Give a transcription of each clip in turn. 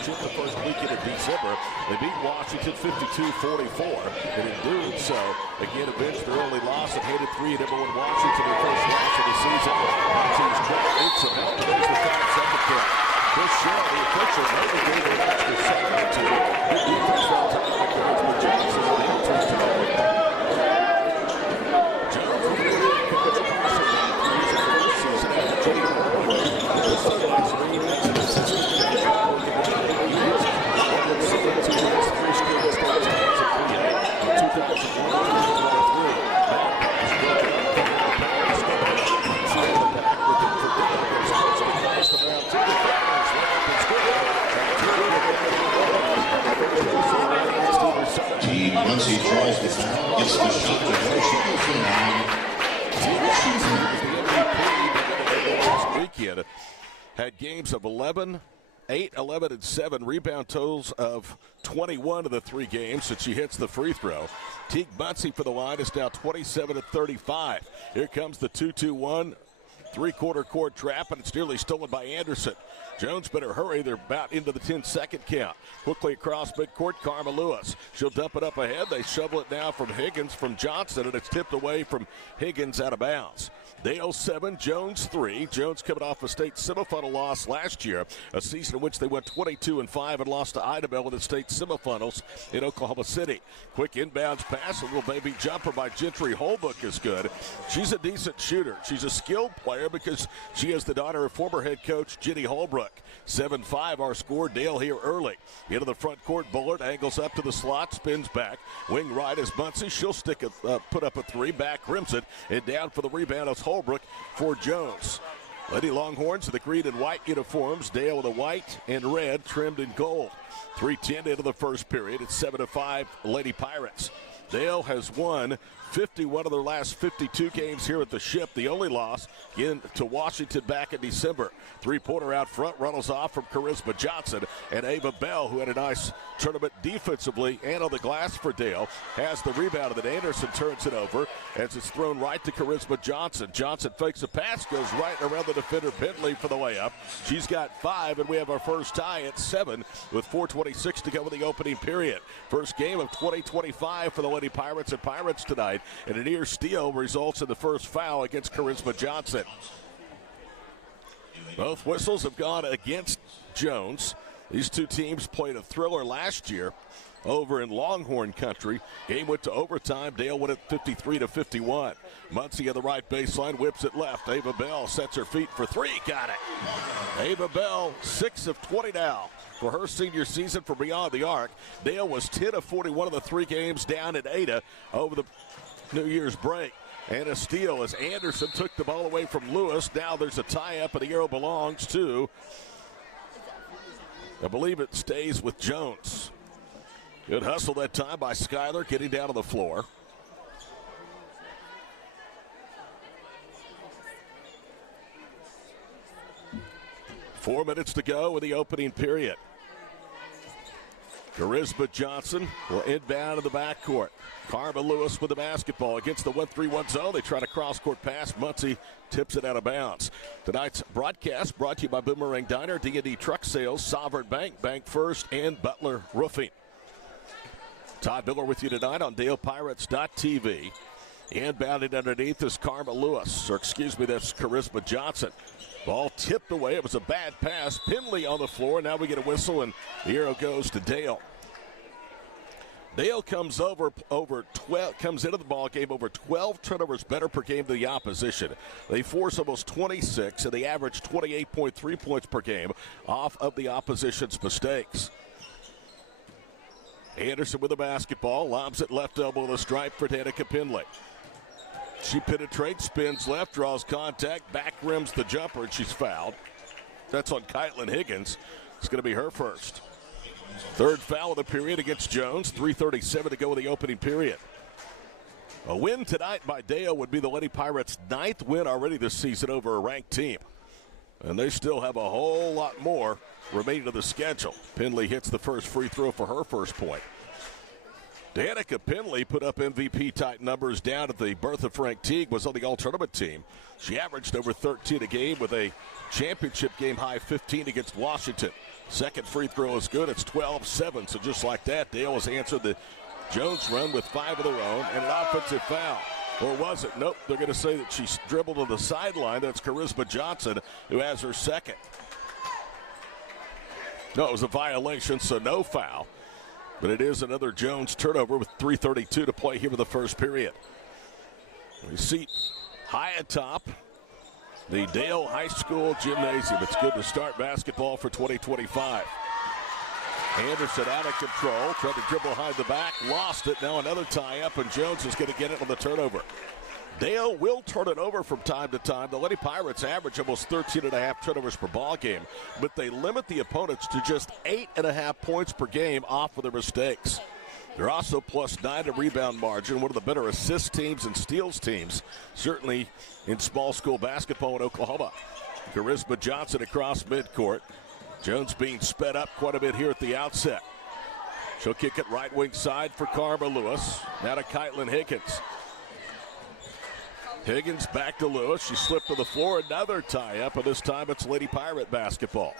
The first weekend of December. They beat Washington 52-44, and in doing so, again, avenged their only loss and handed 3 to number 1 Washington their first loss of the season. Teams trying to make some help, but there's the 5-second count. Chris Shell, the official, maybe gave an extra second or two. Good defense that time by Charisma Johnson on the entry turnover. Jones will be able to catch a pass on the first season after Jay Moore. The Sunlights rematch and assistant Muncie tries the foul, gets the shot to go. She goes to the line. Weekend had games of 11, 8, 11, and 7, rebound totals of 21 of the 3 games, so she hits the free throw. Teague Muncie for the line is now 27-35. Here comes the 2-2-1 three-quarter court trap, and it's nearly stolen by Anderson. Jones better hurry. They're about into the 10-second count. Quickly across midcourt, Karma Lewis. She'll dump it up ahead. They shovel it now from Higgins from Johnson, and it's tipped away from Higgins out of bounds. Dale 7, Jones 3. Jones coming off a state semifinal loss last year, a season in which they went 22-5 and lost to Idabel in the state semifinals in Oklahoma City. Quick inbounds pass, a little baby jumper by Gentry Holbrook is good. She's a decent shooter. She's a skilled player because she is the daughter of former head coach Jenny Holbrook. 7-5 our score. Dale here early. Into the front court, Bullard angles up to the slot, spins back. Wing right is Muncie. She'll put up a 3. Back Crimson, and down for the rebound is Holbrook for Jones. Lady Longhorns in the green and white uniforms. Dale in the white and red, trimmed in gold. 3:10 into the first period. It's 7-5 Lady Pirates. Dale has won 51 of their last 52 games here at the Ship. The only loss, again, to Washington back in December. Three-pointer out front, runnels off from Charisma Johnson. And Ava Bell, who had a nice tournament defensively and on the glass for Dale, has the rebound, and then Anderson turns it over as it's thrown right to Charisma Johnson. Johnson fakes a pass, goes right around the defender Bentley for the layup. She's got 5, and we have our first tie at 7 with 4:26 to go in the opening period. First game of 2025 for the Lady Pirates and Pirates tonight. And a near steal results in the first foul against Charisma Johnson. Both whistles have gone against Jones. These two teams played a thriller last year over in Longhorn country. Game went to overtime. Dale won it 53-51. Muncie on the right baseline, whips it left. Ava Bell sets her feet for three. Got it. Ava Bell, 6 of 20 now for her senior season from beyond the arc. Dale was 10 of 41 of the 3 games down at Ada over the New Year's break. And a steal as Anderson took the ball away from Lewis. Now there's a tie-up, and the arrow belongs to, I believe it stays with Jones. Good hustle that time by Skyler, getting down to the floor. Four minutes to go in the opening period. Charisma Johnson will inbound to the backcourt. Karma Lewis with the basketball against the 1-3-1 zone. They try to cross-court pass. Muncie tips it out of bounds. Tonight's broadcast brought to you by Boomerang Diner, D&D Truck Sales, Sovereign Bank, Bank First, and Butler Roofing. Todd Miller with you tonight on DalePirates.tv. Inbounded underneath is Karma Lewis, or excuse me, that's Charisma Johnson. Ball tipped away. It was a bad pass. Pinley on the floor. Now we get a whistle, and the arrow goes to Dale. Dale comes into the ball game over 12 turnovers better per game than the opposition. They force almost 26, and they average 28.3 points per game off of the opposition's mistakes. Anderson with the basketball, lobs it left elbow of the stripe for Danica Pinley. She penetrates, spins left, draws contact, back rims the jumper, and she's fouled. That's on Kaitlyn Higgins. It's going to be her first. Third foul of the period against Jones. 3:37 to go in the opening period. A win tonight by Dale would be the Lady Pirates' 9th win already this season over a ranked team. And they still have a whole lot more remaining of the schedule. Pinley hits the first free throw for her first point. Danica Pinley put up MVP-type numbers down at the Bertha Frank Teague, was on the all-tournament team. She averaged over 13 a game with a championship game high 15 against Washington. Second free throw is good. It's 12-7. So just like that, Dale has answered the Jones run with 5 of their own and an offensive foul. Or was it? Nope. They're going to say that she dribbled to the sideline. That's Charisma Johnson who has her second. No, it was a violation, so no foul. But it is another Jones turnover with 3:32 to play here in the first period. We see high atop the Dale High School Gymnasium. It's good to start basketball for 2025. Anderson out of control, tried to dribble behind the back, lost it. Now another tie-up, and Jones is going to get it on the turnover. Dale will turn it over from time to time. The Lady Pirates average almost 13.5 turnovers per ball game, but they limit the opponents to just 8.5 points per game off of their mistakes. They're also +9 in rebound margin, one of the better assist teams and steals teams, certainly in small school basketball in Oklahoma. Charisma Johnson across midcourt. Jones being sped up quite a bit here at the outset. She'll kick it right wing side for Karma Lewis. Now to Kaitlyn Higgins. Higgins back to Lewis. She slipped to the floor. Another tie-up, and this time it's Lady Pirate basketball.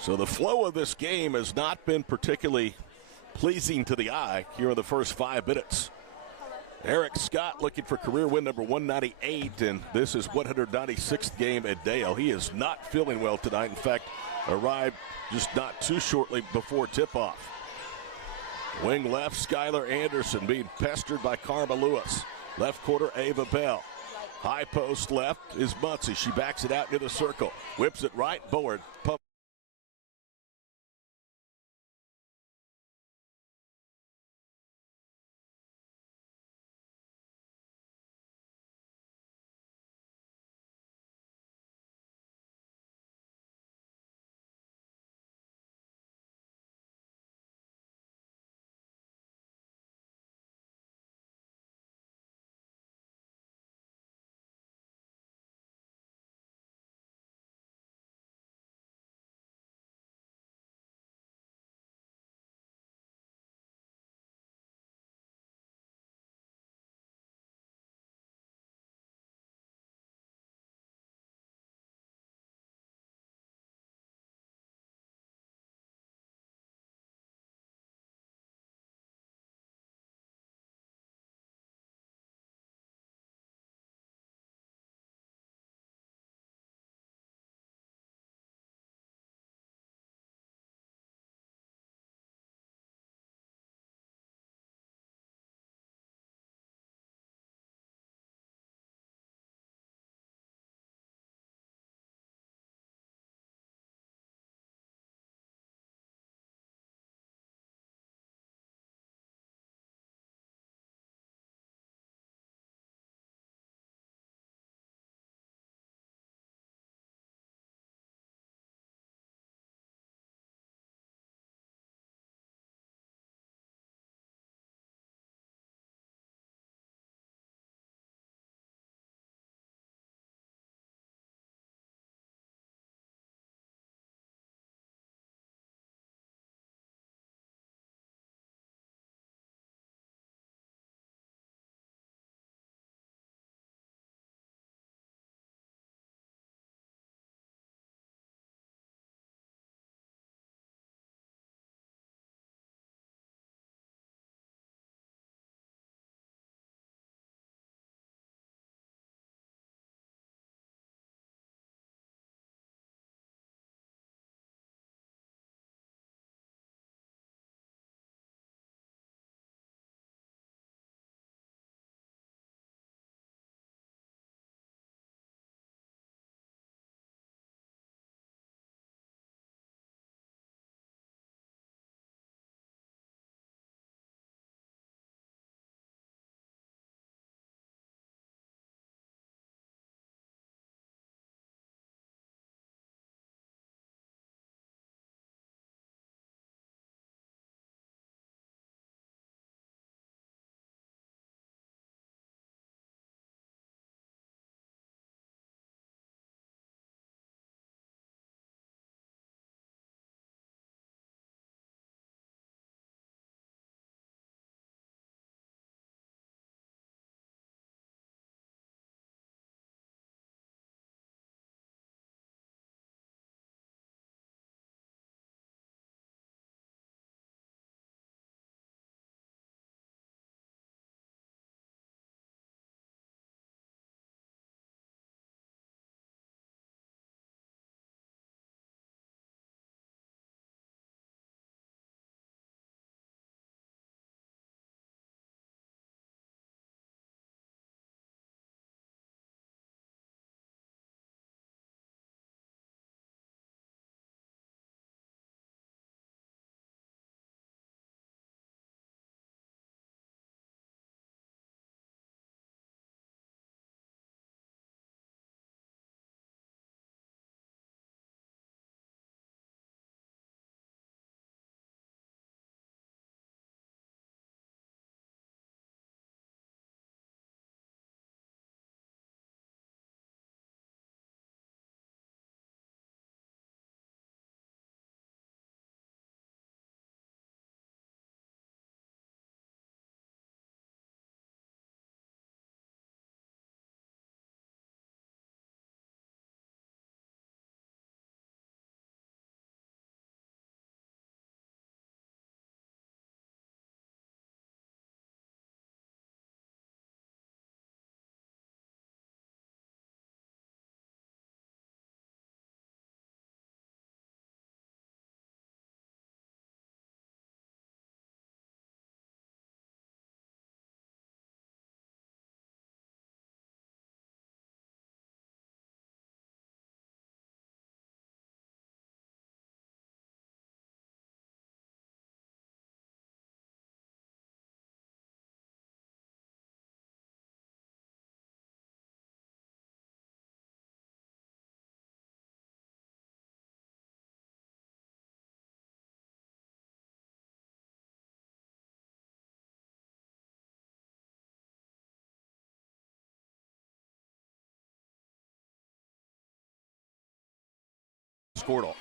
So the flow of this game has not been particularly pleasing to the eye here in the first 5 minutes. Eric Scott looking for career win number 198, and this is 196th game at Dale. He is not feeling well tonight. In fact, arrived just not too shortly before tip-off. Wing left, Skylar Anderson being pestered by Karma Lewis. Left quarter, Ava Bell. High post left is Muncie. She backs it out near the circle. Whips it right, Bullard. Pump Squirtle.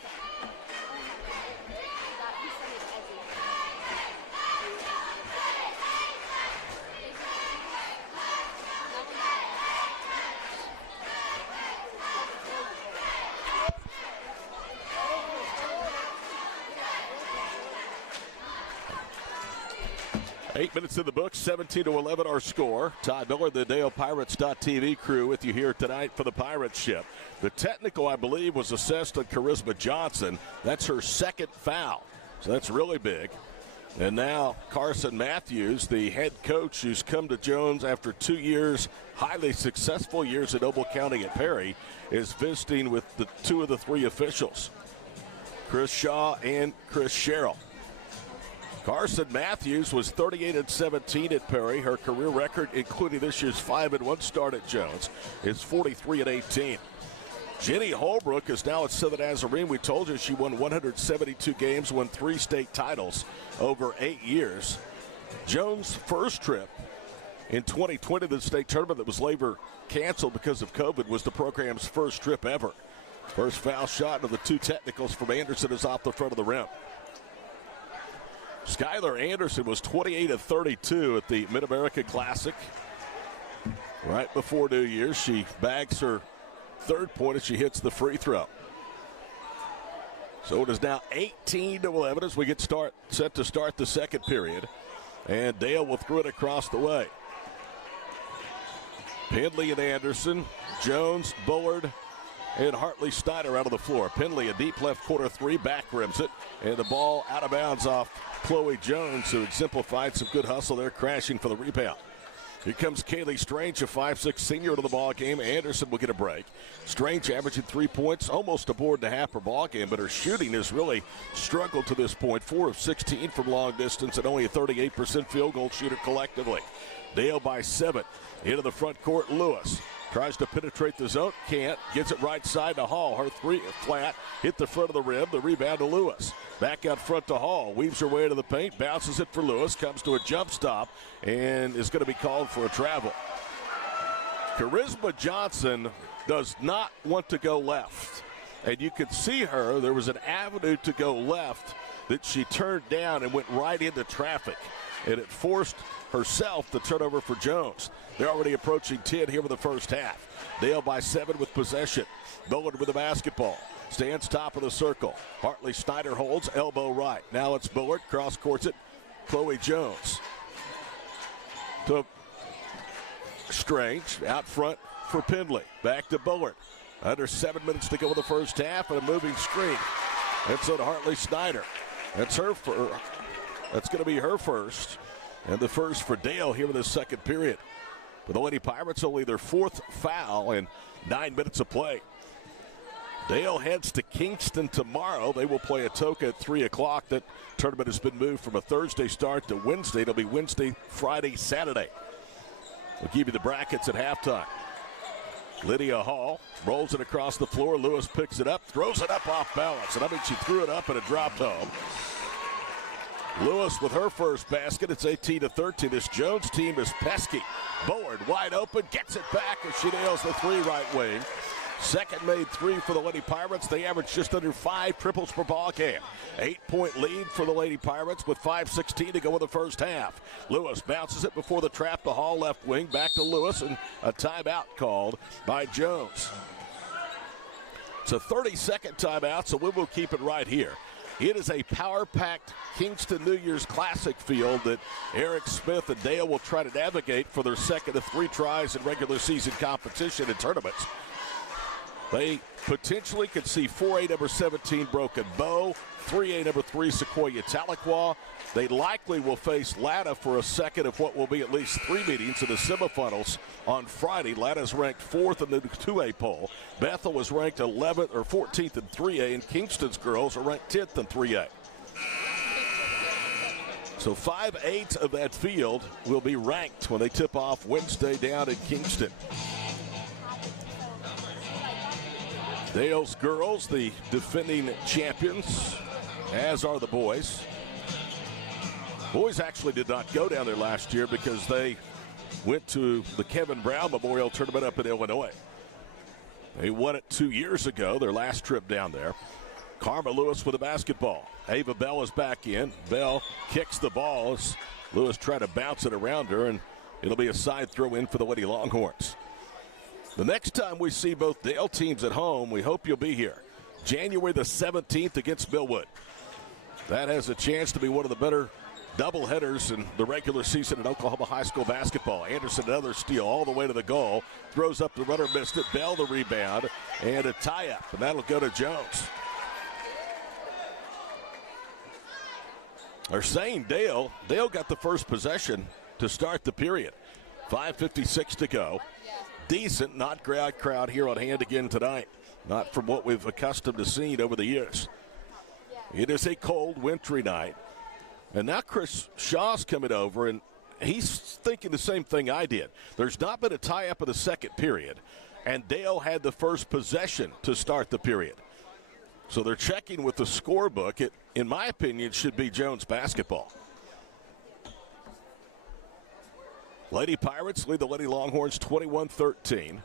Eight minutes in the book, 17-11 our score. Todd Miller, the DalePirates.tv crew with you here tonight for the Pirate Ship. The technical, I believe, was assessed on Charisma Johnson. That's her second foul, so that's really big. And now Carson Matthews, the head coach who's come to Jones after 2 years, highly successful years at Noble County at Perry, is visiting with the two of the three officials, Chris Shaw and Chris Sherrill. Carson Matthews was 38-17 at Perry. Her career record, including this year's 5-1 start at Jones, is 43-18. Jenny Holbrook is now at Southern Nazarene. We told you she won 172 games, won 3 state titles over 8 years. Jones' first trip in 2020 to the state tournament that was later canceled because of COVID was the program's first trip ever. First foul shot of the 2 technicals from Anderson is off the front of the rim. Skylar Anderson was 28-32 at the Mid-America Classic. Right before New Year's, she bags her 3rd point as she hits the free throw. So it is now 18-11 as we get set to start the second period. And Dale will throw it across the way. Pendley and Anderson, Jones, Bullard, and Hartley Snyder out of the floor. Pendley, a deep left corner 3, back rims it. And the ball out of bounds off Chloe Jones, who exemplified some good hustle there, crashing for the rebound. Here comes Kaylee Strange, a 5'6" senior to the ball game. Anderson will get a break. Strange averaging 3 points, almost a board and a half per ball game, but her shooting has really struggled to this point. 4 of 16 from long distance and only a 38% field goal shooter collectively. Dale by 7. Into the front court, Lewis. Tries to penetrate the zone, can't. Gets it right side to Hall. Her 3 flat, hit the front of the rim. The rebound to Lewis. Back out front to Hall. Weaves her way into the paint, bounces it for Lewis. Comes to a jump stop and is going to be called for a travel. Charisma Johnson does not want to go left. And you could see her. There was an avenue to go left that she turned down and went right into traffic. And it forced herself to turn over for Jones. They're already approaching 10 here in the first half. Dale by 7 with possession. Bullard with the basketball. Stands top of the circle. Hartley Snyder holds, elbow right. Now it's Bullard, cross courts it. Chloe Jones to Strange, out front for Pendley. Back to Bullard. Under 7 minutes to go in the first half, and a moving screen. That's on Hartley Snyder. That's going to be her first, and the first for Dale here in the second period. For the Lady Pirates, only their 4th foul in 9 minutes of play. Dale heads to Kingston tomorrow. They will play Atoka at 3 o'clock. That tournament has been moved from a Thursday start to Wednesday. It'll be Wednesday, Friday, Saturday. We'll give you the brackets at halftime. Lydia Hall rolls it across the floor. Lewis picks it up, throws it up off balance. And I mean, she threw it up and it dropped home. Lewis with her first basket. It's 18-13. This Jones team is pesky. Bullard wide open, gets it back as she nails the 3 right wing. Second made 3 for the Lady Pirates. They average just under 5 triples per ball game. 8-point lead for the Lady Pirates with 5:16 to go in the first half. Lewis bounces it before the trap to Hall left wing. Back to Lewis, and a timeout called by Jones. It's a 30-second timeout, so we will keep it right here. It is a power-packed Kingston New Year's Classic field that Eric Smith and Dale will try to navigate for their second of 3 tries in regular season competition and tournaments. They potentially could see 4A number 17 Broken Bow, 3A number 3 Sequoia Tahlequah. They likely will face Latta for a second of what will be at least 3 meetings in the semifinals on Friday. Latta's ranked 4th in the 2A poll. Bethel was ranked 11th or 14th in 3A, and Kingston's girls are ranked 10th in 3A. So 5/8 of that field will be ranked when they tip off Wednesday down in Kingston. Dale's girls, the defending champions, as are the boys. Boys actually did not go down there last year because they went to the Kevin Brown Memorial Tournament up in Illinois. They won it 2 years ago, their last trip down there. Karma Lewis with the basketball. Ava Bell is back in. Bell kicks the ball as Lewis tried to bounce it around her, and it'll be a side throw in for the Lady Longhorns. The next time we see both Dale teams at home, we hope you'll be here. January the 17th against Millwood. That has a chance to be one of the better doubleheaders in the regular season in Oklahoma high school basketball. Anderson, another steal all the way to the goal. Throws up the runner, missed it. Bell the rebound, and a tie-up, and that'll go to Jones. They're saying Dale got the first possession to start the period. 5:56 to go. Decent, not great crowd here on hand again tonight. Not from what we've accustomed to seeing over the years. It is a cold, wintry night. And now Chris Shaw's coming over, and he's thinking the same thing I did. There's not been a tie-up in the second period, and Dale had the first possession to start the period. So they're checking with the scorebook. It, in my opinion, should be Jones basketball. Lady Pirates lead the Lady Longhorns 21-13.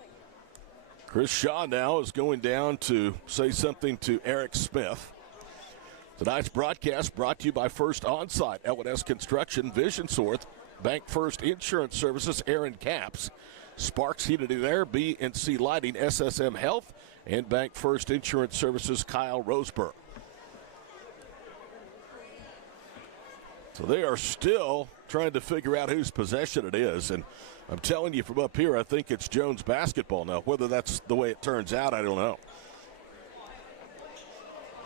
Chris Shaw now is going down to say something to Eric Smith. Tonight's broadcast brought to you by First Onsite, L&S Construction, Vision Source, Bank First Insurance Services, Aaron Caps, Sparks Heated and Air, B&C Lighting, SSM Health, and Bank First Insurance Services, Kyle Roseburg. So they are still trying to figure out whose possession it is, and I'm telling you from up here, I think it's Jones basketball. Now, whether that's the way it turns out, I don't know.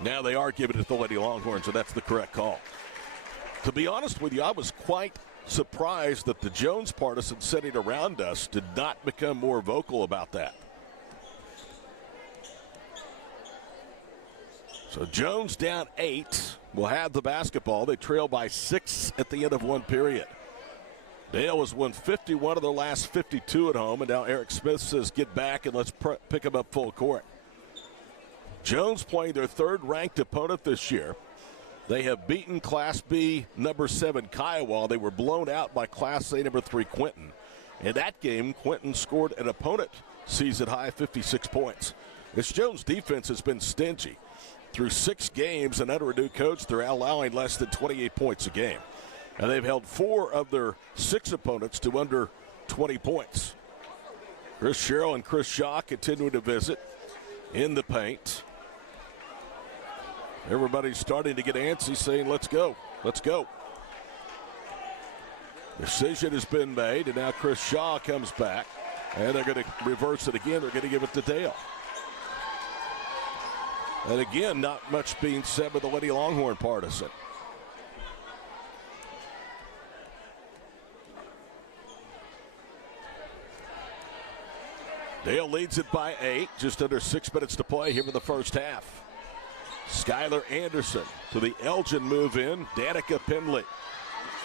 Now they are giving it to the Lady Longhorns, so that's the correct call. To be honest with you, I was quite surprised that the Jones partisans sitting around us did not become more vocal about that. So Jones down 8 will have the basketball. They trail by 6 at the end of one period. Dale has won 51 of their last 52 at home, and now Eric Smith says get back and let's pick them up full court. Jones playing their third-ranked opponent this year. They have beaten Class B number 7 Kiowa. They were blown out by Class A number 3 Quinton. In that game, Quinton scored an opponent season-high 56 points. This Jones defense has been stingy. Through 6 games and under a new coach, they're allowing less than 28 points a game. And they've held 4 of their 6 opponents to under 20 points. Chris Sherrill and Chris Shaw continuing to visit in the paint. Everybody's starting to get antsy, saying, let's go, let's go. Decision has been made, and now Chris Shaw comes back, and they're going to reverse it again. They're going to give it to Dale. And again, not much being said by the Lady Longhorn partisan. Dale leads it by 8, just under 6 minutes to play here in the first half. Skylar Anderson to the Elgin move in. Danica Penley.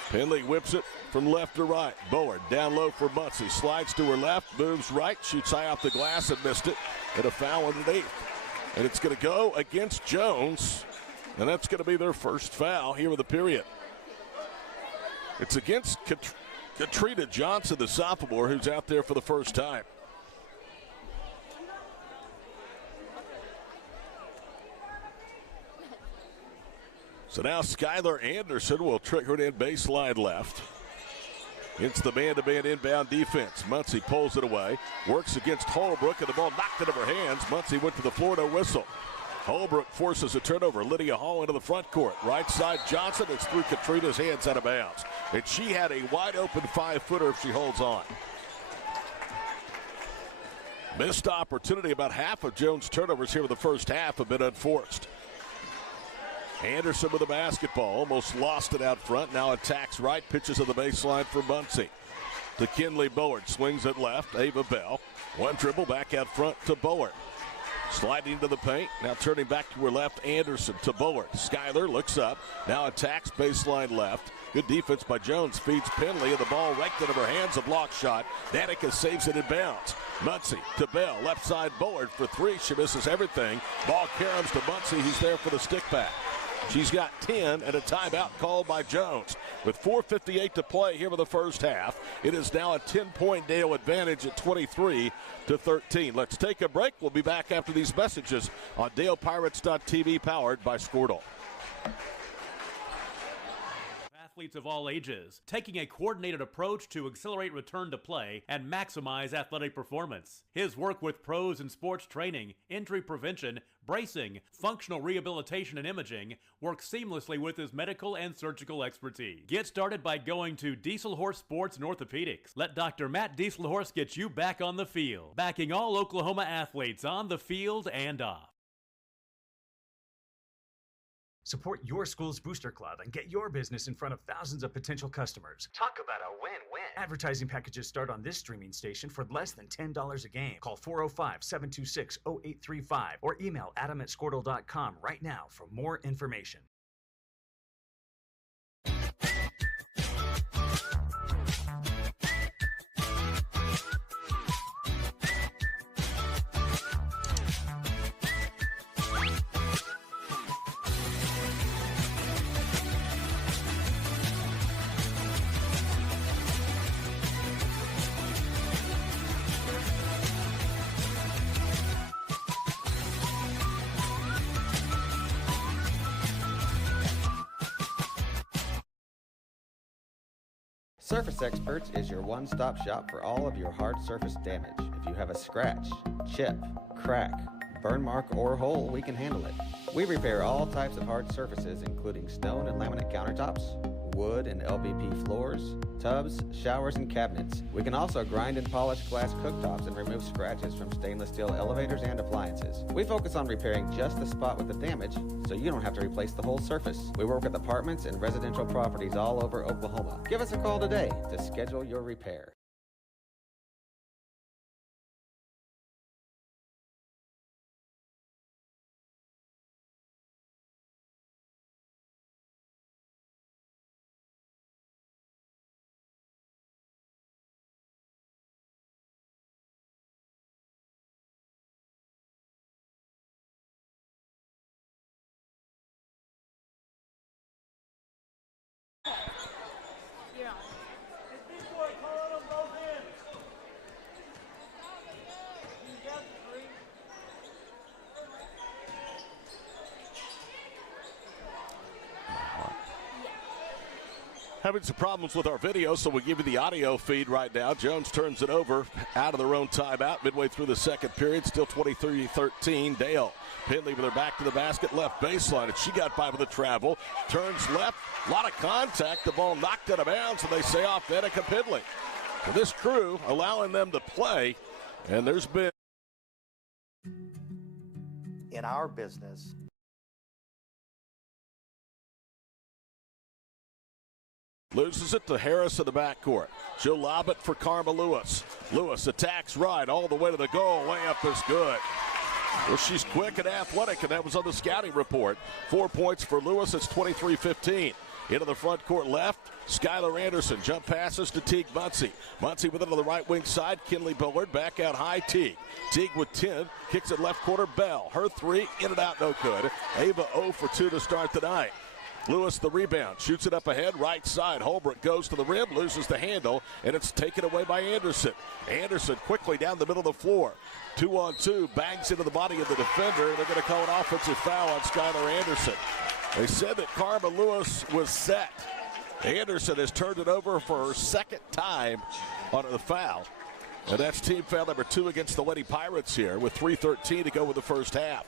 Penley whips it from left to right. Bullard down low for Muncie. Slides to her left, moves right, shoots high off the glass and missed it. And a foul underneath. And it's going to go against Jones. And that's going to be their first foul here in the period. It's against Katrina Johnson, the sophomore, who's out there for the first time. So now Skylar Anderson will trigger it in baseline left. It's the man-to-man inbound defense. Muncie pulls it away, works against Holbrook, and the ball knocked out of her hands. Muncie went to the floor, no whistle. Holbrook forces a turnover. Lydia Hall into the front court. Right side Johnson. It's through Katrina's hands out of bounds. And she had a wide-open 5-footer if she holds on. Missed opportunity. About half of Jones' turnovers here in the first half have been unforced. Anderson with the basketball, almost lost it out front. Now attacks right, pitches on the baseline for Muncie. To Kinley Bullard, swings it left. Ava Bell, one dribble back out front to Bullard. Sliding to the paint, now turning back to her left, Anderson to Bullard. Skylar looks up, now attacks baseline left. Good defense by Jones, feeds Penley, and the ball raked out of her hands, a block shot. Danica saves it in bounds. Muncie to Bell, left side Bullard for 3. She misses everything. Ball caroms to Muncie, who's there for the stick back. She's got 10 and a timeout called by Jones. With 4:58 to play here in the first half, it is now a 10-point Dale advantage at 23-13. Let's take a break. We'll be back after these messages on DalePirates.tv, powered by Squirtle. Athletes of all ages, taking a coordinated approach to accelerate return to play and maximize athletic performance. His work with pros in sports training, injury prevention, bracing, functional rehabilitation, and imaging works seamlessly with his medical and surgical expertise. Get started by going to Dieselhorst Sports and Orthopedics. Let Dr. Matt Dieselhorst get you back on the field, backing all Oklahoma athletes on the field and off. Support your school's booster club and get your business in front of thousands of potential customers. Talk about a win-win. Advertising packages start on this streaming station for less than $10 a game. Call 405-726-0835 or email adam@squirtle.com right now for more information. Surface Experts is your one-stop shop for all of your hard surface damage. If you have a scratch, chip, crack, burn mark, or hole, we can handle it. We repair all types of hard surfaces, including stone and laminate countertops, wood and LVP floors, tubs, showers, and cabinets. We can also grind and polish glass cooktops and remove scratches from stainless steel elevators and appliances. We focus on repairing just the spot with the damage, so you don't have to replace the whole surface. We work with apartments and residential properties all over Oklahoma. Give us a call today to schedule your repair. Having some problems with our video, so we'll give you the audio feed right now. Jones turns it over out of their own timeout midway through the second period. Still 23-13. Dale Pendley with her back to the basket, left baseline, and she got by with a travel. Turns left, a lot of contact. The ball knocked out of bounds, and they say off Danica Pendley. For this crew, allowing them to play, and there's been... In our business, loses it to Harris in the backcourt. She'll lob it for Karma Lewis. Lewis attacks right all the way to the goal. Layup is good. Well, she's quick and athletic, and that was on the scouting report. 4 points for Lewis. It's 23-15. Into the front court left, Skylar Anderson. Jump passes to Teague Muncie. Muncie with it on the right wing side. Kinley Bullard back out high. Teague. Teague with 10. Kicks it left corner. Bell. Her three. In and out. No good. Ava 0 for 2 to start the night. Lewis the rebound, shoots it up ahead, right side. Holbrook goes to the rim, loses the handle, and it's taken away by Anderson. Anderson quickly down the middle of the floor. 2-on-2, bangs into the body of the defender, and they're going to call an offensive foul on Skylar Anderson. They said that Karma Lewis was set. Anderson has turned it over for her second time on the foul. And that's team foul number 2 against the Lady Pirates here with 3:13 to go with the first half.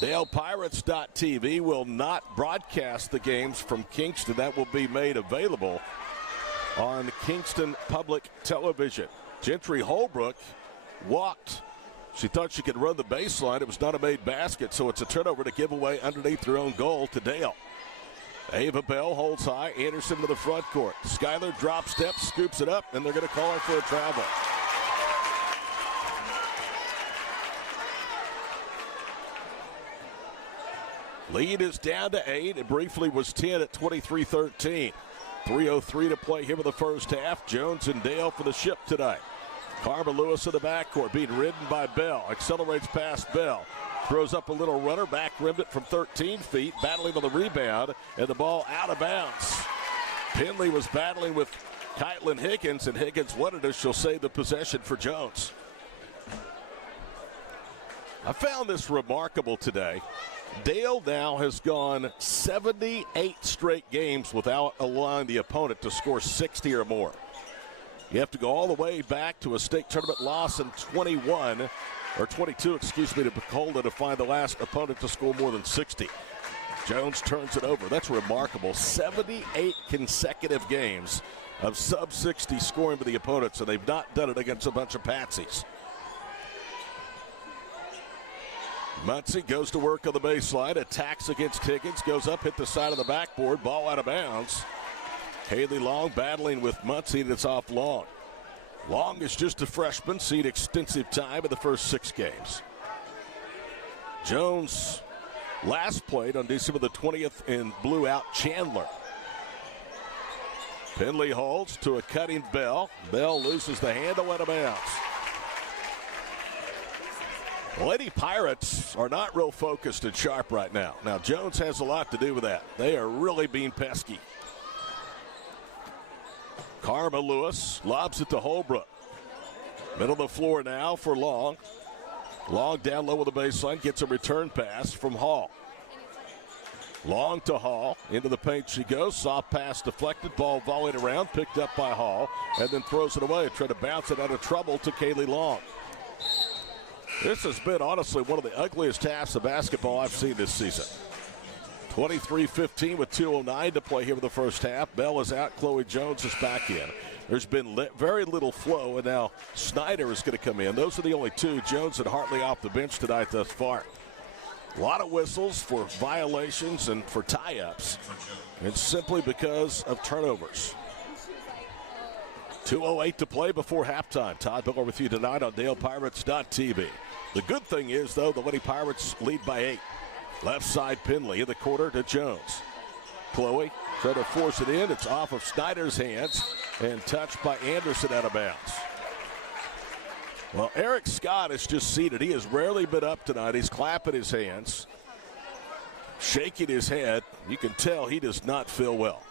DalePirates.tv will not broadcast the games from Kingston. That will be made available on Kingston Public Television. Gentry Holbrook walked. She thought she could run the baseline. It was not a made basket, so it's a turnover to give away underneath their own goal to Dale. Ava Bell holds high. Anderson to the front court. Skylar drop steps, scoops it up, and they're going to call her for a travel. Lead is down to 8. It briefly was 10 at 23-13. 3:03 to play here in the first half. Jones and Dale for the ship tonight. Karma Lewis in the backcourt being ridden by Bell. Accelerates past Bell. Throws up a little runner, back rimmed it from 13 feet, battling on the rebound, and the ball out of bounds. Penley was battling with Kytlin Higgins, and Higgins wanted it. She'll save the possession for Jones. I found this remarkable today. Dale now has gone 78 straight games without allowing the opponent to score 60 or more. You have to go all the way back to a state tournament loss in 22, to Pecola to find the last opponent to score more than 60. Jones turns it over. That's remarkable. 78 consecutive games of sub-60 scoring for the opponents, and they've not done it against a bunch of patsies. Muncie goes to work on the baseline, attacks against Higgins, goes up, hit the side of the backboard, ball out of bounds. Kaylee Long battling with Muncie, and it's off Long. Long is just a freshman, seen extensive time in the first 6 games. Jones last played on December the 20th and blew out Chandler. Penley holds to a cutting Bell. Bell loses the handle out of bounds. Lady Pirates are not real focused and sharp right now. Now, Jones has a lot to do with that. They are really being pesky. Karma Lewis lobs it to Holbrook. Middle of the floor now for Long. Long down low with the baseline, gets a return pass from Hall. Long to Hall, into the paint she goes. Soft pass deflected, ball volleyed around, picked up by Hall, and then throws it away. Try to bounce it out of trouble to Kaylee Long. This has been, honestly, one of the ugliest halves of basketball I've seen this season. 23-15 with 2:09 to play here in the first half. Bell is out. Chloe Jones is back in. There's been very little flow, and now Snyder is going to come in. Those are the only two. Jones and Hartley off the bench tonight thus far. A lot of whistles for violations and for tie-ups, and simply because of turnovers. 2:08 to play before halftime. Todd Miller with you tonight on DalePirates.tv. The good thing is, though, the Lady Pirates lead by 8. Left side Penley in the quarter to Jones. Chloe trying to force it in. It's off of Snyder's hands and touched by Anderson out of bounds. Well, Eric Scott is just seated. He has rarely been up tonight. He's clapping his hands, shaking his head. You can tell he does not feel well.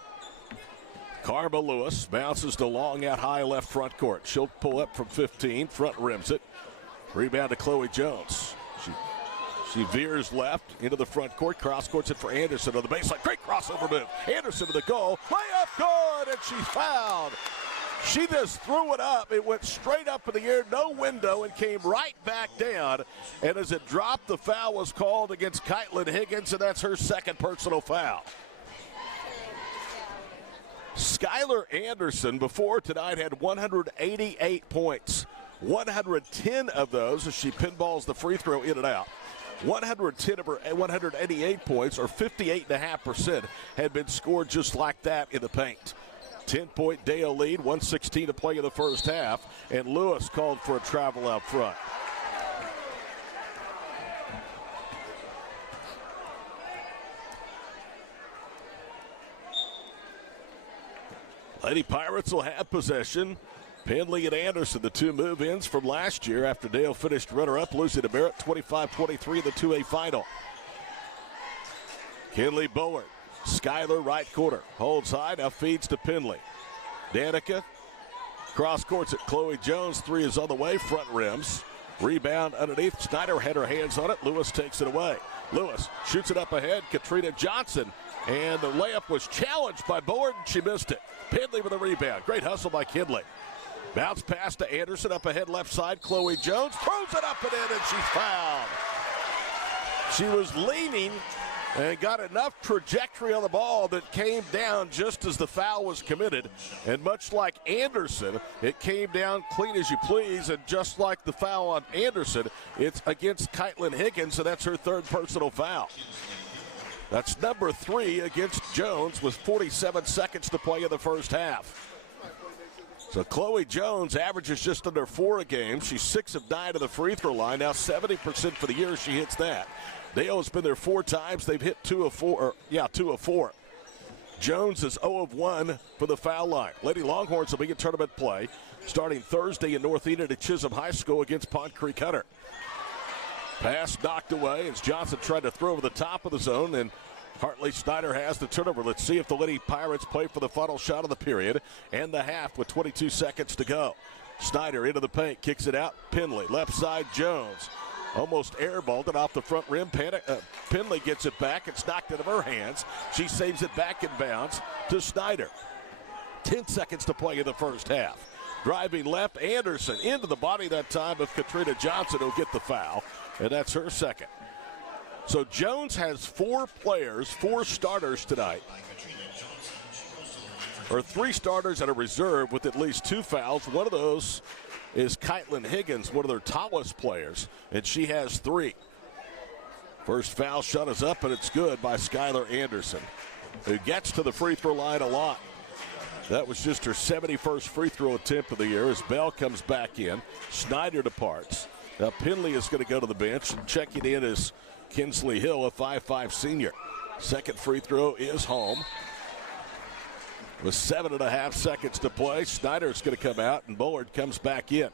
Karma Lewis bounces to Long out high left front court. She'll pull up from 15, front rims it. Rebound to Chloe Jones. She veers left into the front court. Cross courts it for Anderson on the baseline. Great crossover move. Anderson to the goal. Layup good, and she's fouled. She just threw it up. It went straight up in the air, no window, and came right back down. And as it dropped, the foul was called against Kytlin Higgins, and that's her second personal foul. Skylar Anderson before tonight had 188 points. 110 of those as she pinballs the free throw in and out. 110 of her 188 points, or 58.5%, had been scored just like that in the paint. 10-point Dale lead, 1:16 to play in the first half, and Lewis called for a travel out front. Lady Pirates will have possession. Penley and Anderson, the two move-ins from last year after Dale finished runner-up, losing to Barrett 25-23 in the 2A final. Kinley Bowen, Skyler right corner, holds high, now feeds to Penley. Danica, cross courts at Chloe Jones, 3 is on the way, front rims. Rebound underneath, Snyder had her hands on it, Lewis takes it away. Lewis shoots it up ahead, Katrina Johnson, and the layup was challenged by Bowen, she missed it. Penley with a rebound, great hustle by Kinley. Bounce pass to Anderson, up ahead left side. Chloe Jones throws it up and in, and she's fouled. She was leaning and got enough trajectory on the ball that came down just as the foul was committed. And much like Anderson, it came down clean as you please. And just like the foul on Anderson, it's against Kytlin Higgins, and that's her third personal foul. That's number 3 against Jones with 47 seconds to play in the first half. So Chloe Jones averages just under 4 a game. She's 6 of 9 to the free throw line. Now 70% for the year, she hits that. Dale has been there 4 times. They've hit 2 of 4. Jones is 0 of 1 for the foul line. Lady Longhorns will be in tournament play starting Thursday in North Enid at Chisholm High School against Pond Creek Hunter. Pass knocked away as Johnson tried to throw over the top of the zone, and Hartley Snyder has the turnover. Let's see if the Lady Pirates play for the final shot of the period and the half with 22 seconds to go. Snyder into the paint, kicks it out. Penley, left side, Jones. Almost airballed it off the front rim. Penley gets it back. It's knocked out of her hands. She saves it back in bounds to Snyder. 10 seconds to play in the first half. Driving left, Anderson into the body that time of Katrina Johnson, who'll get the foul, and that's her second. So Jones has 4 starters tonight. Or 3 starters and a reserve with at least 2 fouls. One of those is Kytlin Higgins, one of their tallest players, and she has 3. First foul shot is up, and it's good by Skylar Anderson, who gets to the free throw line a lot. That was just her 71st free throw attempt of the year as Bell comes back in. Snyder departs. Now Penley is going to go to the bench, and checking in is Kinsley Hill, a 5'5 senior. Second free throw is home. With 7.5 seconds to play, Snyder's going to come out, and Bullard comes back in.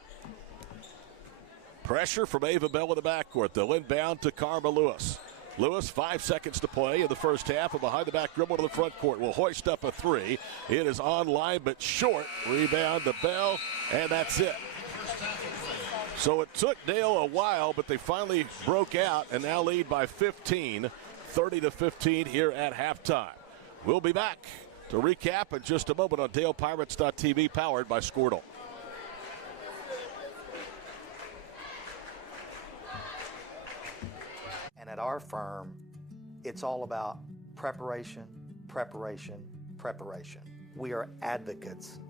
Pressure from Ava Bell in the backcourt. They'll inbound to Karma Lewis. Lewis, 5 seconds to play in the first half, and behind the back dribble to the front court will hoist up a 3. It is online but short. Rebound to Bell, and that's it. So it took Dale a while, but they finally broke out and now lead by 15, 30-15 here at halftime. We'll be back to recap in just a moment on DalePirates.tv, powered by Squirtle. And at our firm, it's all about preparation, preparation, preparation. We are advocates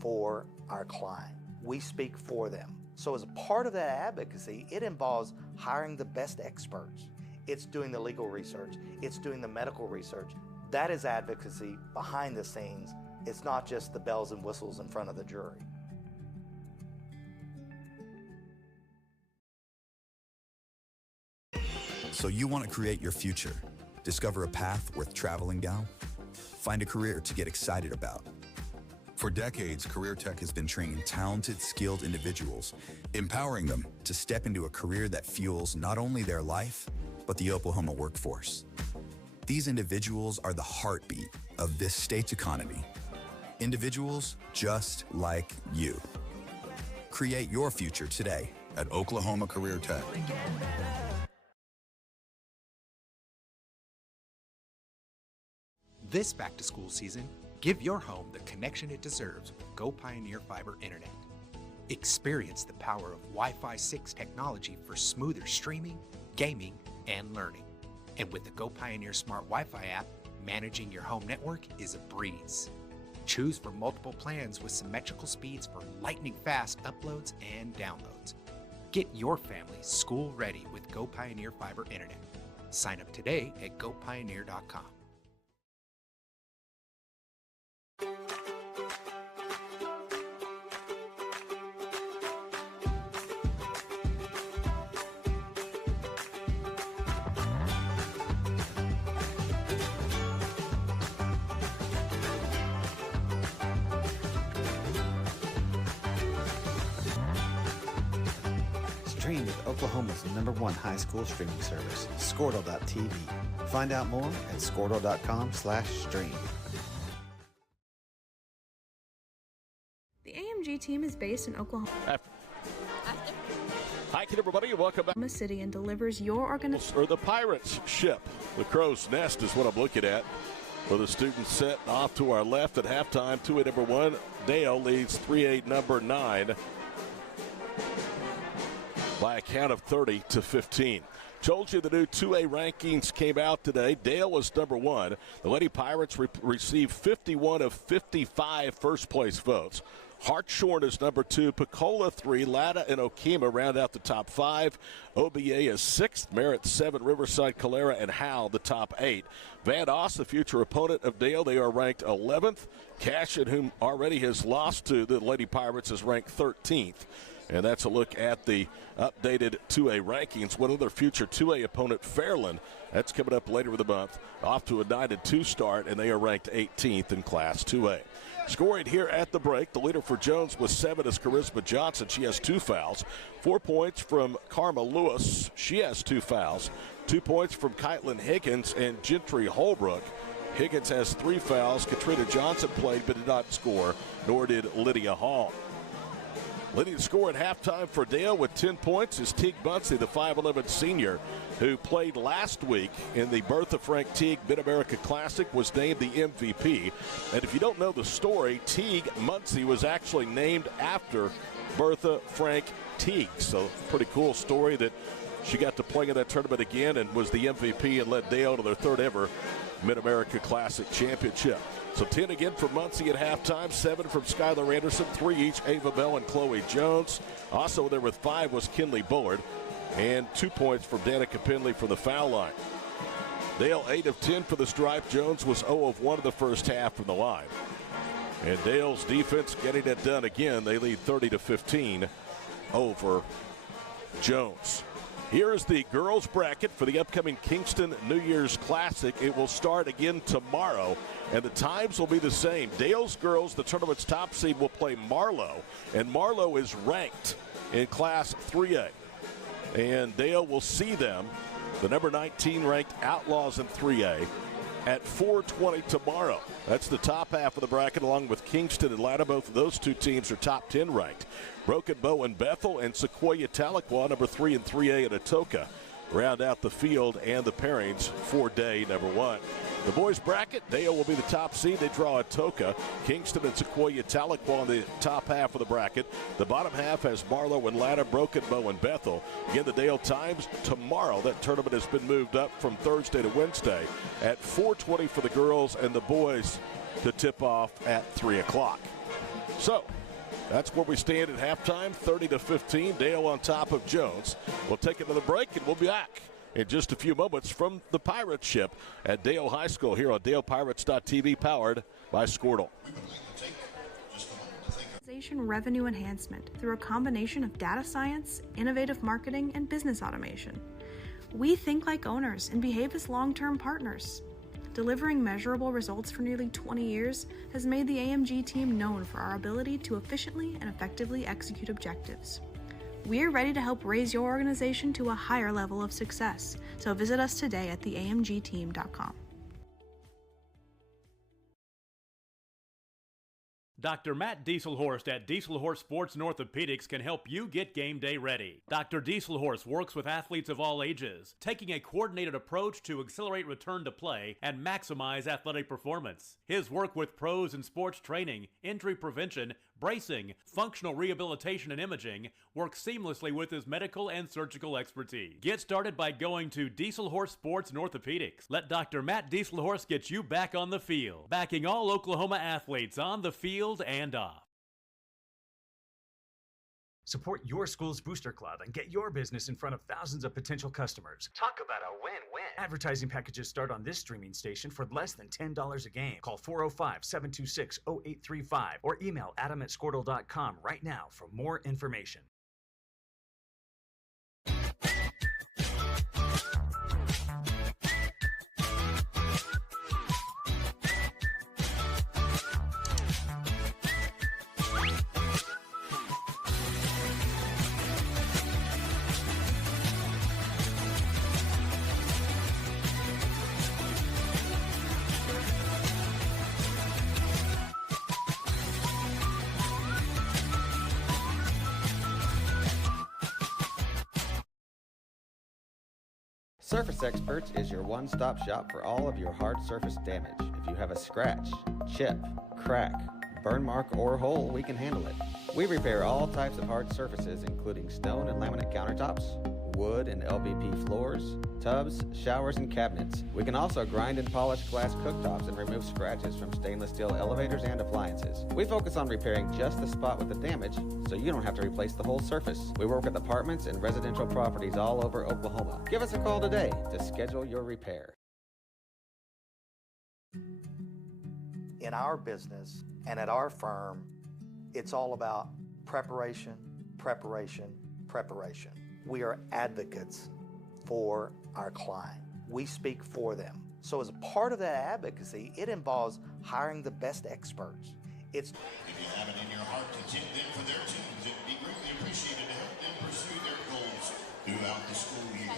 for our client. We speak for them. So as a part of that advocacy, it involves hiring the best experts. It's doing the legal research. It's doing the medical research. That is advocacy behind the scenes. It's not just the bells and whistles in front of the jury. So you want to create your future, discover a path worth traveling down, find a career to get excited about. For decades, Career Tech has been training talented, skilled individuals, empowering them to step into a career that fuels not only their life, but the Oklahoma workforce. These individuals are the heartbeat of this state's economy. Individuals just like you. Create your future today at Oklahoma Career Tech. This back-to-school season, give your home the connection it deserves with Go Pioneer Fiber Internet. Experience the power of Wi-Fi 6 technology for smoother streaming, gaming, and learning. And with the Go Pioneer Smart Wi-Fi app, managing your home network is a breeze. Choose from multiple plans with symmetrical speeds for lightning-fast uploads and downloads. Get your family school-ready with Go Pioneer Fiber Internet. Sign up today at gopioneer.com. Stream with Oklahoma's #1 high school streaming service, Squirtle.tv. Find out more at Squirtle.com/stream. The AMG team is based in Oklahoma Hi, everybody, welcome back. City and delivers your organization. Or the Pirates ship. The Crow's Nest is what I'm looking at. With the students set off to our left at halftime. 2A number 1. Dale leads 3A number 9 by a count of 30-15. Told you the new 2A rankings came out today. Dale was number 1. The Lady Pirates received 51 of 55 first-place votes. Hartshorn is number 2. Pecola 3. Latta and Okemah round out the top 5. OBA is 6th. Merritt 7. Riverside, Calera, and Howell the top 8. Van Oss, the future opponent of Dale, they are ranked 11th. Cashin, whom already has lost to the Lady Pirates, is ranked 13th. And that's a look at the updated 2A rankings. One other future 2A opponent, Fairland, that's coming up later in the month, off to a 9-2 start, and they are ranked 18th in Class 2A. Scoring here at the break, the leader for Jones with 7 is Charisma Johnson. She has 2 fouls. 4 points from Karma Lewis. She has 2 fouls. 2 points from Kaitlin Higgins and Gentry Holbrook. Higgins has 3 fouls. Katrina Johnson played but did not score, nor did Lydia Hall. Leading the score at halftime for Dale with 10 points is Teague Bunsey, the 5'11 senior, who played last week in the Bertha Frank Teague Mid-America Classic, was named the MVP. And if you don't know the story, Teague Bunsey was actually named after Bertha Frank Teague. So pretty cool story that she got to play in that tournament again and was the MVP and led Dale to their 3rd ever Mid-America Classic championship. So 10 again for Muncie at halftime, 7 from Skylar Anderson, 3 each, Ava Bell and Chloe Jones. Also there with 5 was Kinley Bullard, and 2 points from Danica Penley from the foul line. Dale 8 of 10 for the stripe. Jones was 0 of 1 in the first half from the line. And Dale's defense getting it done again. They lead 30-15 over Jones. Here is the girls bracket for the upcoming Kingston New Year's Classic. It will start again tomorrow, and the times will be the same. Dale's girls, the tournament's top seed, will play Marlowe, and Marlowe is ranked in Class 3A. And Dale will see them, the number 19 ranked Outlaws in 3A, at 4:20 tomorrow. That's the top half of the bracket, along with Kingston and Atlanta. Both of those 2 teams are top 10 ranked. Broken Bow and Bethel and Sequoia Tahlequah, number 3 and 3A, at Atoka, round out the field and the pairings for day number 1. The boys bracket, Dale will be the top seed. They draw Atoka, Kingston and Sequoia Tahlequah in the top half of the bracket. The bottom half has Marlowe and Latta, Broken Bow and Bethel. Again, the Dale times tomorrow. That tournament has been moved up from Thursday to Wednesday at 4:20 for the girls, and the boys to tip off at 3 o'clock. So that's where we stand at halftime, 30-15. Dale on top of Jones. We'll take another break, and we'll be back in just a few moments from the Pirate Ship at Dale High School here on DalePirates.tv, powered by Squirtle. Revenue enhancement through a combination of data science, innovative marketing, and business automation. We think like owners and behave as long-term partners. Delivering measurable results for nearly 20 years has made the AMG team known for our ability to efficiently and effectively execute objectives. We're ready to help raise your organization to a higher level of success, so visit us today at theamgteam.com. Dr. Matt Dieselhorst at Dieselhorst Sports and Orthopedics can help you get game day ready. Dr. Dieselhorst works with athletes of all ages, taking a coordinated approach to accelerate return to play and maximize athletic performance. His work with pros in sports training, injury prevention, bracing, functional rehabilitation, and imaging works seamlessly with his medical and surgical expertise. Get started by going to Dieselhorst Sports and Orthopedics. Let Dr. Matt Dieselhorst get you back on the field, backing all Oklahoma athletes on the field and off. Support your school's booster club and get your business in front of thousands of potential customers. Talk about a win-win. Advertising packages start on this streaming station for less than $10 a game. Call 405-726-0835 or email adam@squirtle.com right now for more information. Surface Experts is your one-stop shop for all of your hard surface damage. If you have a scratch, chip, crack, burn mark, or hole, we can handle it. We repair all types of hard surfaces, including stone and laminate countertops, wood and LVP floors, tubs, showers, and cabinets. We can also grind and polish glass cooktops and remove scratches from stainless steel elevators and appliances. We focus on repairing just the spot with the damage, so you don't have to replace the whole surface. We work with apartments and residential properties all over Oklahoma. Give us a call today to schedule your repair. In our business and at our firm, it's all about preparation, preparation, preparation. We are advocates for our client. We speak for them. So as a part of that advocacy, it involves hiring the best experts. It's If you have it in your heart to tip them for their teams, it'd be greatly appreciated to help them pursue their goals throughout the school year.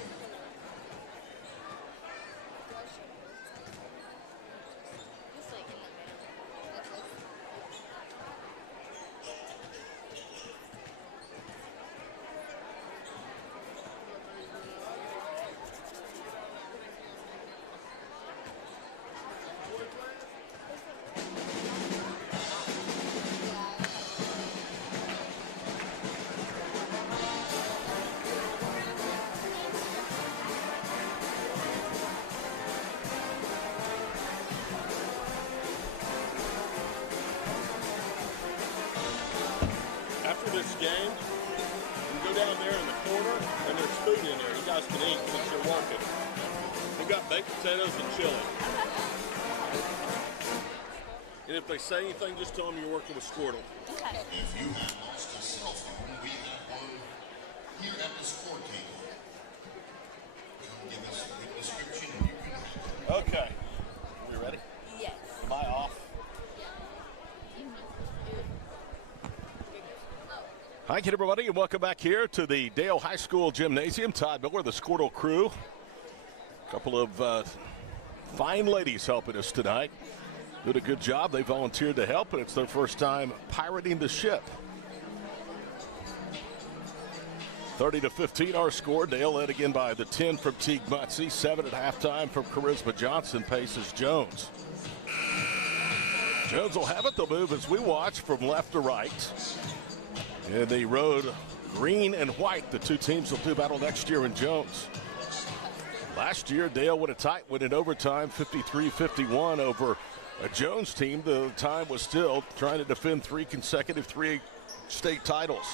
After this game, you go down there in the corner, and there's food in there. You guys can eat since you're working. We've got baked potatoes and chili. And if they say anything, just tell them you're working with Squirtle. Okay. If you have lost a cell phone, we have one here at the score table. Come give us a good description and you can have it. Okay. We ready? Yes. Am I off? Hi again, everybody, and welcome back here to the Dale High School Gymnasium. Todd Miller, the Squirtle crew. A couple of fine ladies helping us tonight. Did a good job. They volunteered to help, and it's their first time pirating the ship. 30-15 our score. Dale led again by the 10 from Teague Munsey. 7 at halftime from Charisma Johnson. Paces Jones. Jones will have it. They'll move as we watch from left to right. In the road, green and white, the two teams will do battle next year in Jones. Last year, Dale won a tight win in overtime, 53-51 over a Jones team. The time was still trying to defend 3 consecutive state titles.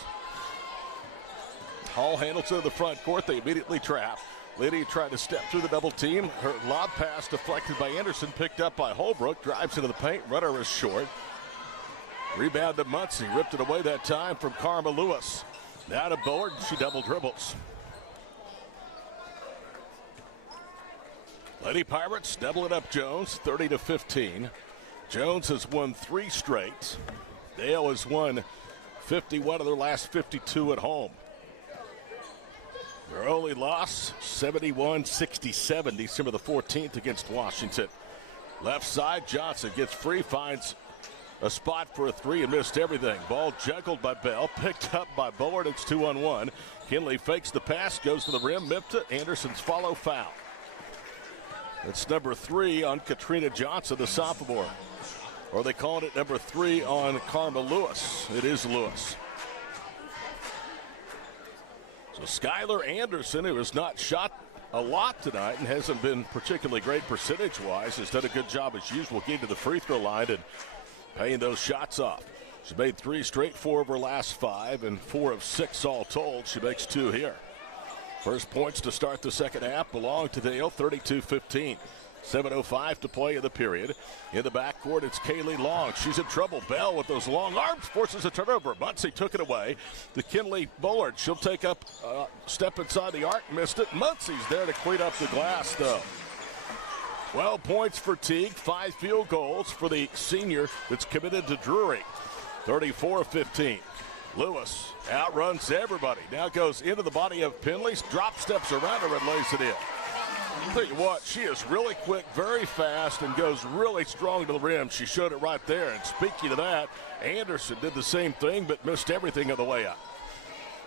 Hall handles to the front court. They immediately trap. Lydia tried to step through the double team. Her lob pass deflected by Anderson, picked up by Holbrook, drives into the paint. Runner is short. Rebound to Muncie, ripped it away that time from Karma Lewis. Now to Bullard, she double dribbles. Lady Pirates doubling up Jones, 30-15. Jones has won 3 straight. Dale has won 51 of their last 52 at home. Their only loss, 71-67, December the 14th against Washington. Left side, Johnson gets free, finds a spot for a 3 and missed everything. Ball juggled by Bell, picked up by Bullard. It's 2-on-1. Kinley fakes the pass, goes to the rim, mipped it. Anderson's follow foul. It's number 3 on Katrina Johnson, the sophomore. Or they called it number 3 on Karma Lewis. It is Lewis. So Skylar Anderson, who has not shot a lot tonight and hasn't been particularly great percentage-wise, has done a good job as usual getting to the free throw line and paying those shots off. She made 3 straight, 4 of her last 5, and 4 of 6 all told. She makes 2 here. First points to start the second half belong to Dale, 32-15. 7:05 to play in the period. In the backcourt, it's Kaylee Long. She's in trouble. Bell with those long arms forces a turnover. Muncie took it away to Kinley Bullard. She'll take up step inside the arc. Missed it. Muncie's there to clean up the glass, though. 12 points for Teague, 5 field goals for the senior that's committed to Drury. 34-15. Lewis outruns everybody. Now goes into the body of Pinley, drop steps around her and lays it in. I'll tell you what, she is really quick, very fast, and goes really strong to the rim. She showed it right there. And speaking of that, Anderson did the same thing but missed everything on the way up.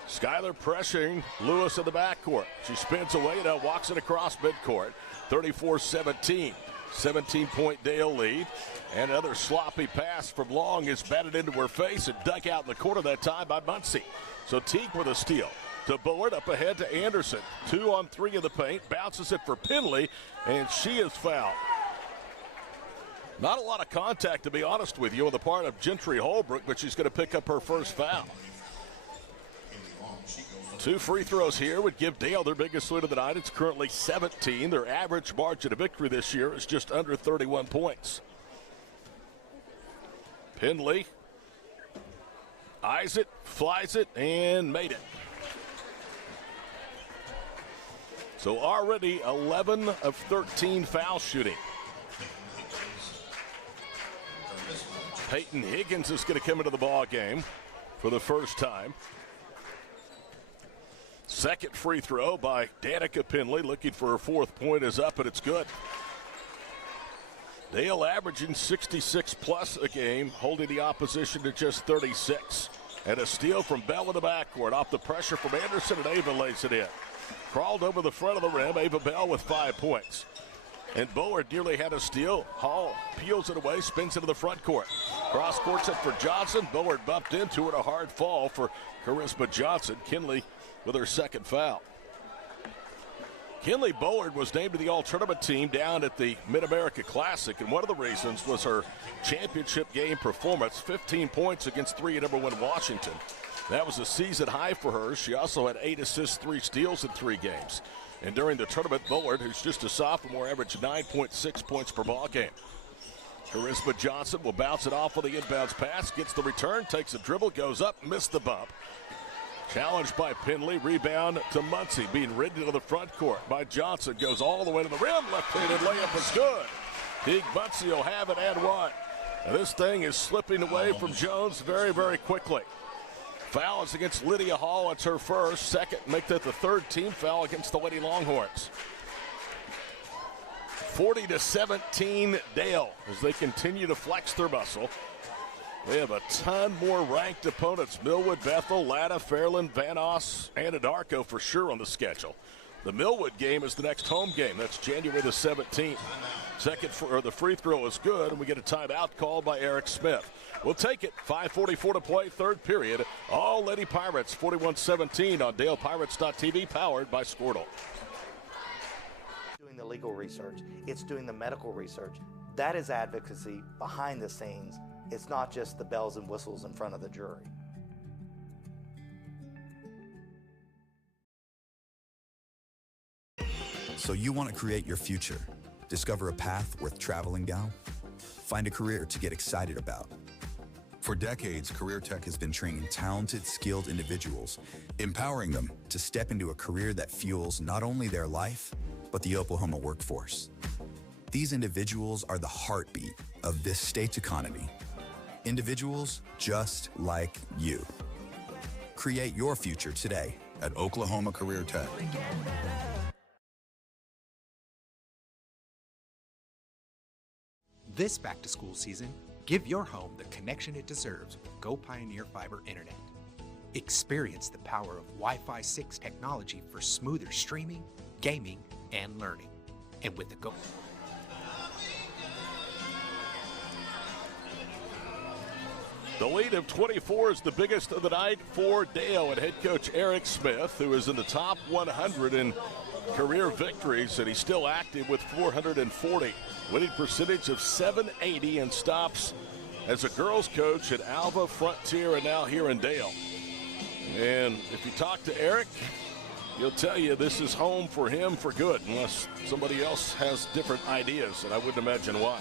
Skylar pressuring Lewis in the backcourt. She spins away, now walks it across midcourt. 34-17. 17-point Dale lead. And another sloppy pass from Long is batted into her face and dug out in the corner that time by Muncie. So Teague with a steal. To Bullard, up ahead to Anderson. 2 on 3 in the paint. Bounces it for Pinley, and she is fouled. Not a lot of contact, to be honest with you, on the part of Gentry Holbrook, but she's going to pick up her first foul. 2 free throws here would give Dale their biggest lead of the night. It's currently 17. Their average margin of victory this year is just under 31 points. Pinley eyes it, flies it, and made it. So already 11 of 13 foul shooting. Peyton Higgins is going to come into the ball game for the first time. Second free throw by Danica Penley, looking for her fourth point, is up, and it's good. Dale averaging 66+ a game, holding the opposition to just 36. And a steal from Bell in the backcourt. Off the pressure from Anderson, and Ava lays it in. Crawled over the front of the rim, Ava Bell with 5 points. And Bullard nearly had a steal. Hall peels it away, spins into the front court. Cross courts it for Johnson. Bullard bumped into it, a hard fall for Charisma Johnson. Kinley with her second foul. Kinley Bullard was named to the all-tournament team down at the Mid-America Classic, and one of the reasons was her championship game performance, 15 points against 3 number 1 Washington. That was a season high for her. She also had 8 assists, 3 steals in 3 games. And during the tournament, Bullard, who's just a sophomore, averaged 9.6 points per ball game. Charisma Johnson will bounce it off with the inbounds pass, gets the return, takes a dribble, goes up, missed the bump. Challenged by Penley, rebound to Muncie, being ridden into the front court by Johnson, goes all the way to the rim, left-handed layup is good. Teague Muncie will have it and one. And this thing is slipping away from Jones very, very quickly. Foul is against Lydia Hall, it's her first, second, make that the third team foul against the Lady Longhorns. 40-17 Dale as they continue to flex their muscle. They have a ton more ranked opponents. Millwood, Bethel, Latta, Fairland, Van Oss, and Anadarko for sure on the schedule. The Millwood game is the next home game. That's January the 17th. The free throw is good, and we get a timeout called by Eric Smith. We'll take it. 5:44 to play, third period. All Lady Pirates, 41-17 on DalePirates.tv, powered by Squirtle. Doing the legal research. It's doing the medical research. That is advocacy behind the scenes. It's not just the bells and whistles in front of the jury. So you want to create your future, discover a path worth traveling down, find a career to get excited about. For decades, Career Tech has been training talented, skilled individuals, empowering them to step into a career that fuels not only their life, but the Oklahoma workforce. These individuals are the heartbeat of this state's economy. Individuals just like you. Create your future today at Oklahoma Career Tech. This back-to-school season, give your home the connection it deserves with Go Pioneer Fiber Internet. Experience the power of Wi-Fi 6 technology for smoother streaming, gaming, and learning. And with the Go... The lead of 24 is the biggest of the night for Dale and head coach Eric Smith, who is in the top 100 in career victories, and he's still active with 440. Winning percentage of .780 and stops as a girls coach at Alva, Frontier, and now here in Dale. And if you talk to Eric, he'll tell you this is home for him for good, unless somebody else has different ideas, and I wouldn't imagine why.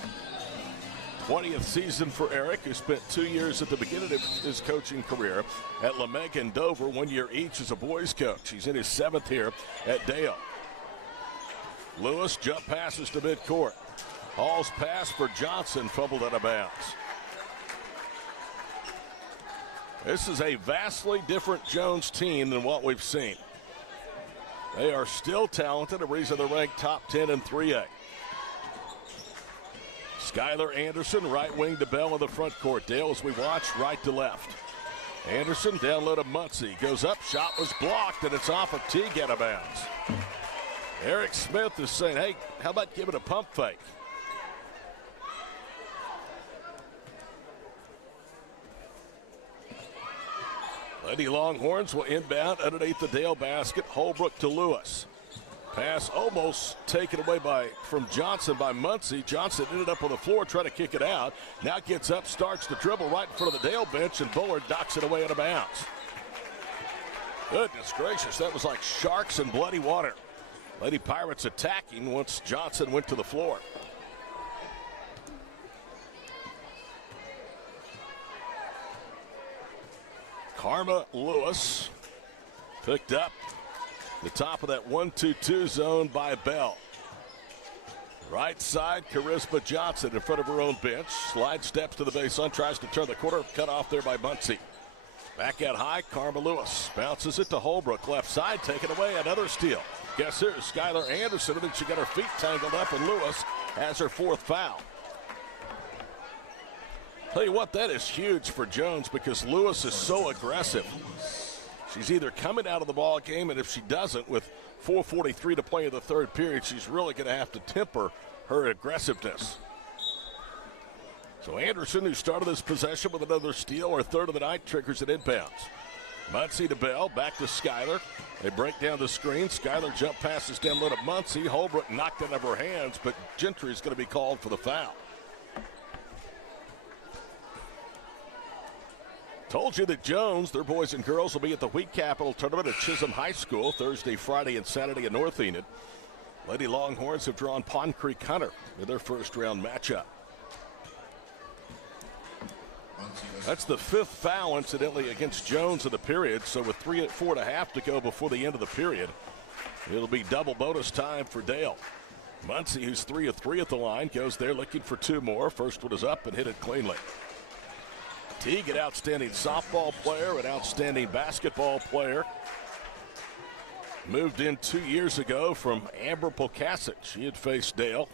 20th season for Eric, who spent 2 years at the beginning of his coaching career at Lameg and Dover, 1 year each as a boys coach. He's in his 7th here at Dale. Lewis jump passes to midcourt. Hall's pass for Johnson fumbled out of bounds. This is a vastly different Jones team than what we've seen. They are still talented, a reason they're ranked top 10 in 3A. Skylar Anderson, right wing to Bell in the front court. Dale, as we watch, right to left. Anderson down low to Muncie. Goes up, shot was blocked, and it's off of Teague out of bounds. Eric Smith is saying, hey, how about giving a pump fake? Lady Longhorns will inbound underneath the Dale basket. Holbrook to Lewis. Pass almost taken away from Johnson by Muncie. Johnson ended up on the floor trying to kick it out. Now gets up, starts to dribble right in front of the Dale bench, and Bullard knocks it away out of bounds. Goodness gracious, that was like sharks in bloody water. Lady Pirates attacking once Johnson went to the floor. Karma Lewis picked up the top of that 1-2-2 zone by Bell. Right side, Charisma Johnson in front of her own bench. Slide steps to the baseline, tries to turn the corner, cut off there by Muncie. Back out high, Karma Lewis bounces it to Holbrook. Left side, taken away, another steal. Guess who? Skylar Anderson. I think she got her feet tangled up, and Lewis has her 4th foul. Tell you what, that is huge for Jones because Lewis is so aggressive. She's either coming out of the ball game, and if she doesn't, with 4:43 to play in the 3rd period, she's really going to have to temper her aggressiveness. So Anderson, who started this possession with another steal, her 3rd of the night, triggers it inbounds. Muncie to Bell, back to Skylar. They break down the screen. Skylar jump passes down low to Muncie. Holbrook knocked it out of her hands, but Gentry is going to be called for the foul. Told you that Jones, their boys and girls, will be at the Wheat Capital Tournament at Chisholm High School Thursday, Friday, and Saturday in North Enid. Lady Longhorns have drawn Pond Creek Hunter in their 1st round matchup. That's the 5th foul, incidentally, against Jones in the period. So with 4.5 to go before the end of the period, it'll be double bonus time for Dale. Muncie, who's 3 of 3 at the line, goes there looking for 2 more. First one is up and hit it cleanly. Teague, an outstanding softball player, an outstanding basketball player. Moved in 2 years ago from Amber Pocasset. She had faced Dale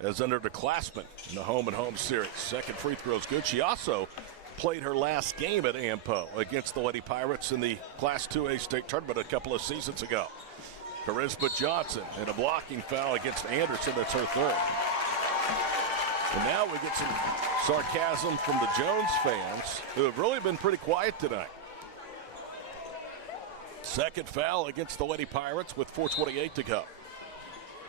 as underclassmen in the home-and-home series. 2nd free throw is good. She also played her last game at AMPO against the Lady Pirates in the Class 2A state tournament a couple of seasons ago. Charisma Johnson and a blocking foul against Anderson. That's her 3rd. And now we get some sarcasm from the Jones fans who have really been pretty quiet tonight. 2nd foul against the Lady Pirates with 4:28 to go.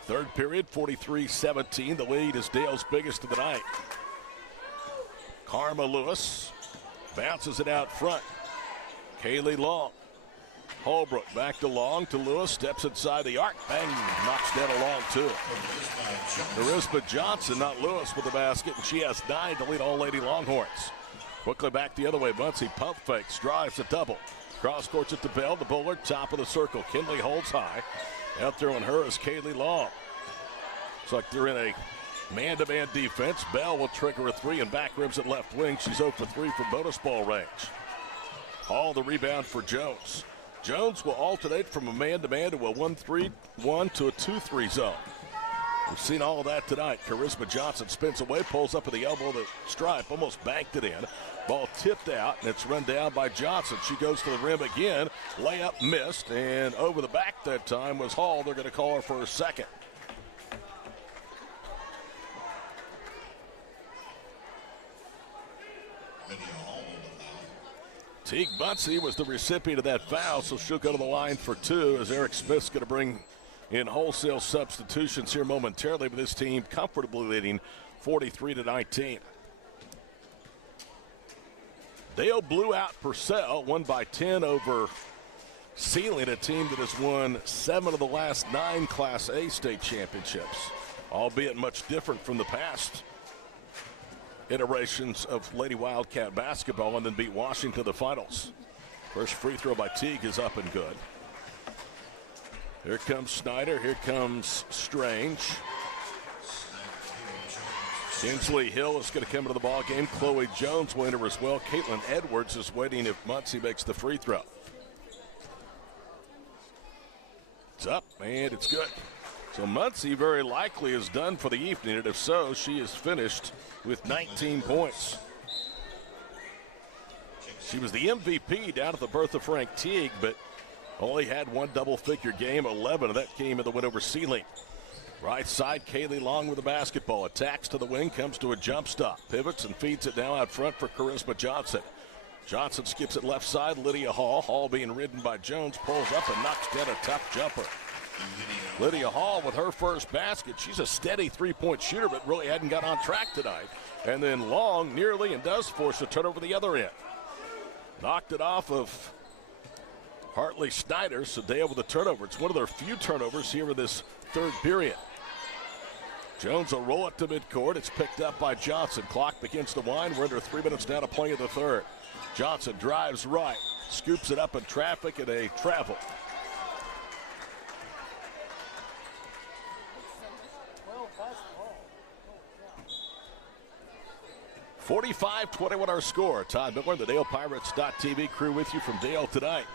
3rd period, 43-17. The lead is Dale's biggest of the night. Karma Lewis bounces it out front. Kaylee Long. Holbrook back to Long to Lewis. Steps inside the arc. Bang. Knocks down a long 2. Charisma Johnson, not Lewis, with the basket. And she has 9 to lead all Lady Longhorns. Quickly back the other way. Muncie pump fakes. Drives a double. Cross courts it to Bell. The Bullard, top of the circle. Kinley holds high. Out there on her is Kaylee Long. Looks like they're in a man-to-man defense. Bell will trigger a 3 and back rims at left wing. She's 0 for 3 from bonus ball range. Hall the rebound for Jones. Jones will alternate from a man-to-man to a 1-3-1 to a 2-3 zone. We've seen all of that tonight. Charisma Johnson spins away, pulls up at the elbow of the stripe, almost banked it in. Ball tipped out, and it's run down by Johnson. She goes to the rim again. Layup missed, and over the back that time was Hall. They're going to call her for her 2nd. Teague Muncie was the recipient of that foul, so she'll go to the line for 2 as Eric Smith's going to bring in wholesale substitutions here momentarily, with this team comfortably leading 43-19. Dale blew out Purcell, won by 10 over Sealing, a team that has won 7 of the last 9 Class A state championships, albeit much different from the past iterations of Lady Wildcat basketball, and then beat Washington to the finals. First free throw by Teague is up and good. Here comes Snyder. Here comes Strange. Kinsley Hill is going to come into the ball game. Chloe Jones will enter as well. Caitlin Edwards is waiting if Muncie makes the free throw. It's up, and it's good. So Muncie very likely is done for the evening, and if so, she is finished with 19 points. She was the MVP down at the Bertha Frank Teague, but only had 1 double-figure game. 11 of that came in the win over Sealing. Right side, Kaylee Long with the basketball. Attacks to the wing, comes to a jump stop. Pivots and feeds it now out front for Charisma Johnson. Johnson skips it left side, Lydia Hall. Hall being ridden by Jones, pulls up and knocks down a tough jumper. Lydia Hall with her first basket. She's a steady 3-point shooter, but really hadn't got on track tonight. And then Long nearly and does force a turnover the other end. Knocked it off of Hartley Snyder, so Dale with a turnover. It's one of their few turnovers here in this 3rd period. Jones will roll it to midcourt. It's picked up by Johnson. Clock begins to wind. We're under 3 minutes now to play in the 3rd. Johnson drives right, scoops it up in traffic, and a travel. 45-21 our score. Todd Miller, the DalePirates.tv crew with you from Dale tonight.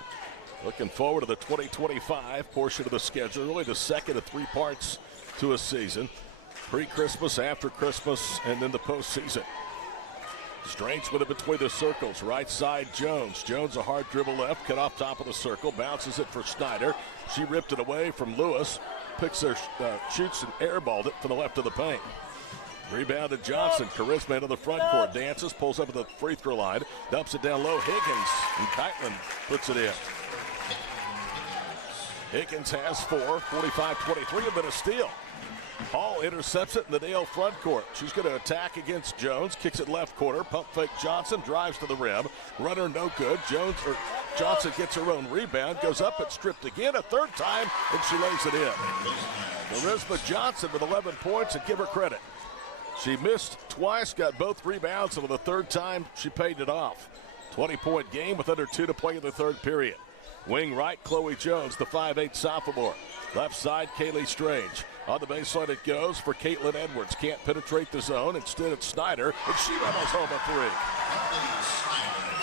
Looking forward to the 2025 portion of the schedule, really the second of 3 parts to a season. Pre-Christmas, after Christmas, and then the postseason. Strange with it between the circles. Right side, Jones. Jones, a hard dribble left, cut off top of the circle, bounces it for Snyder. She ripped it away from Lewis. Picks her, shoots and airballed it for the left of the paint. Rebound to Johnson. Charisma into the front court. Dances, pulls up at the free throw line. Dumps it down low. Higgins. And Keitlin puts it in. Higgins has 4. 45-23, a bit of steal. Hall intercepts it in the Dale front court. She's going to attack against Jones. Kicks it left corner. Pump fake Johnson. Drives to the rim. Runner no good. Johnson gets her own rebound. Goes up and stripped again a third time. And she lays it in. Charisma Johnson with 11 points, and give her credit. She missed twice, got both rebounds, and for the third time, she paid it off. 20-point game with under 2 to play in the third period. Wing right, Chloe Jones, the 5'8 sophomore. Left side, Kaylee Strange. On the baseline it goes for Caitlin Edwards. Can't penetrate the zone. Instead it's Snyder, and she runs home a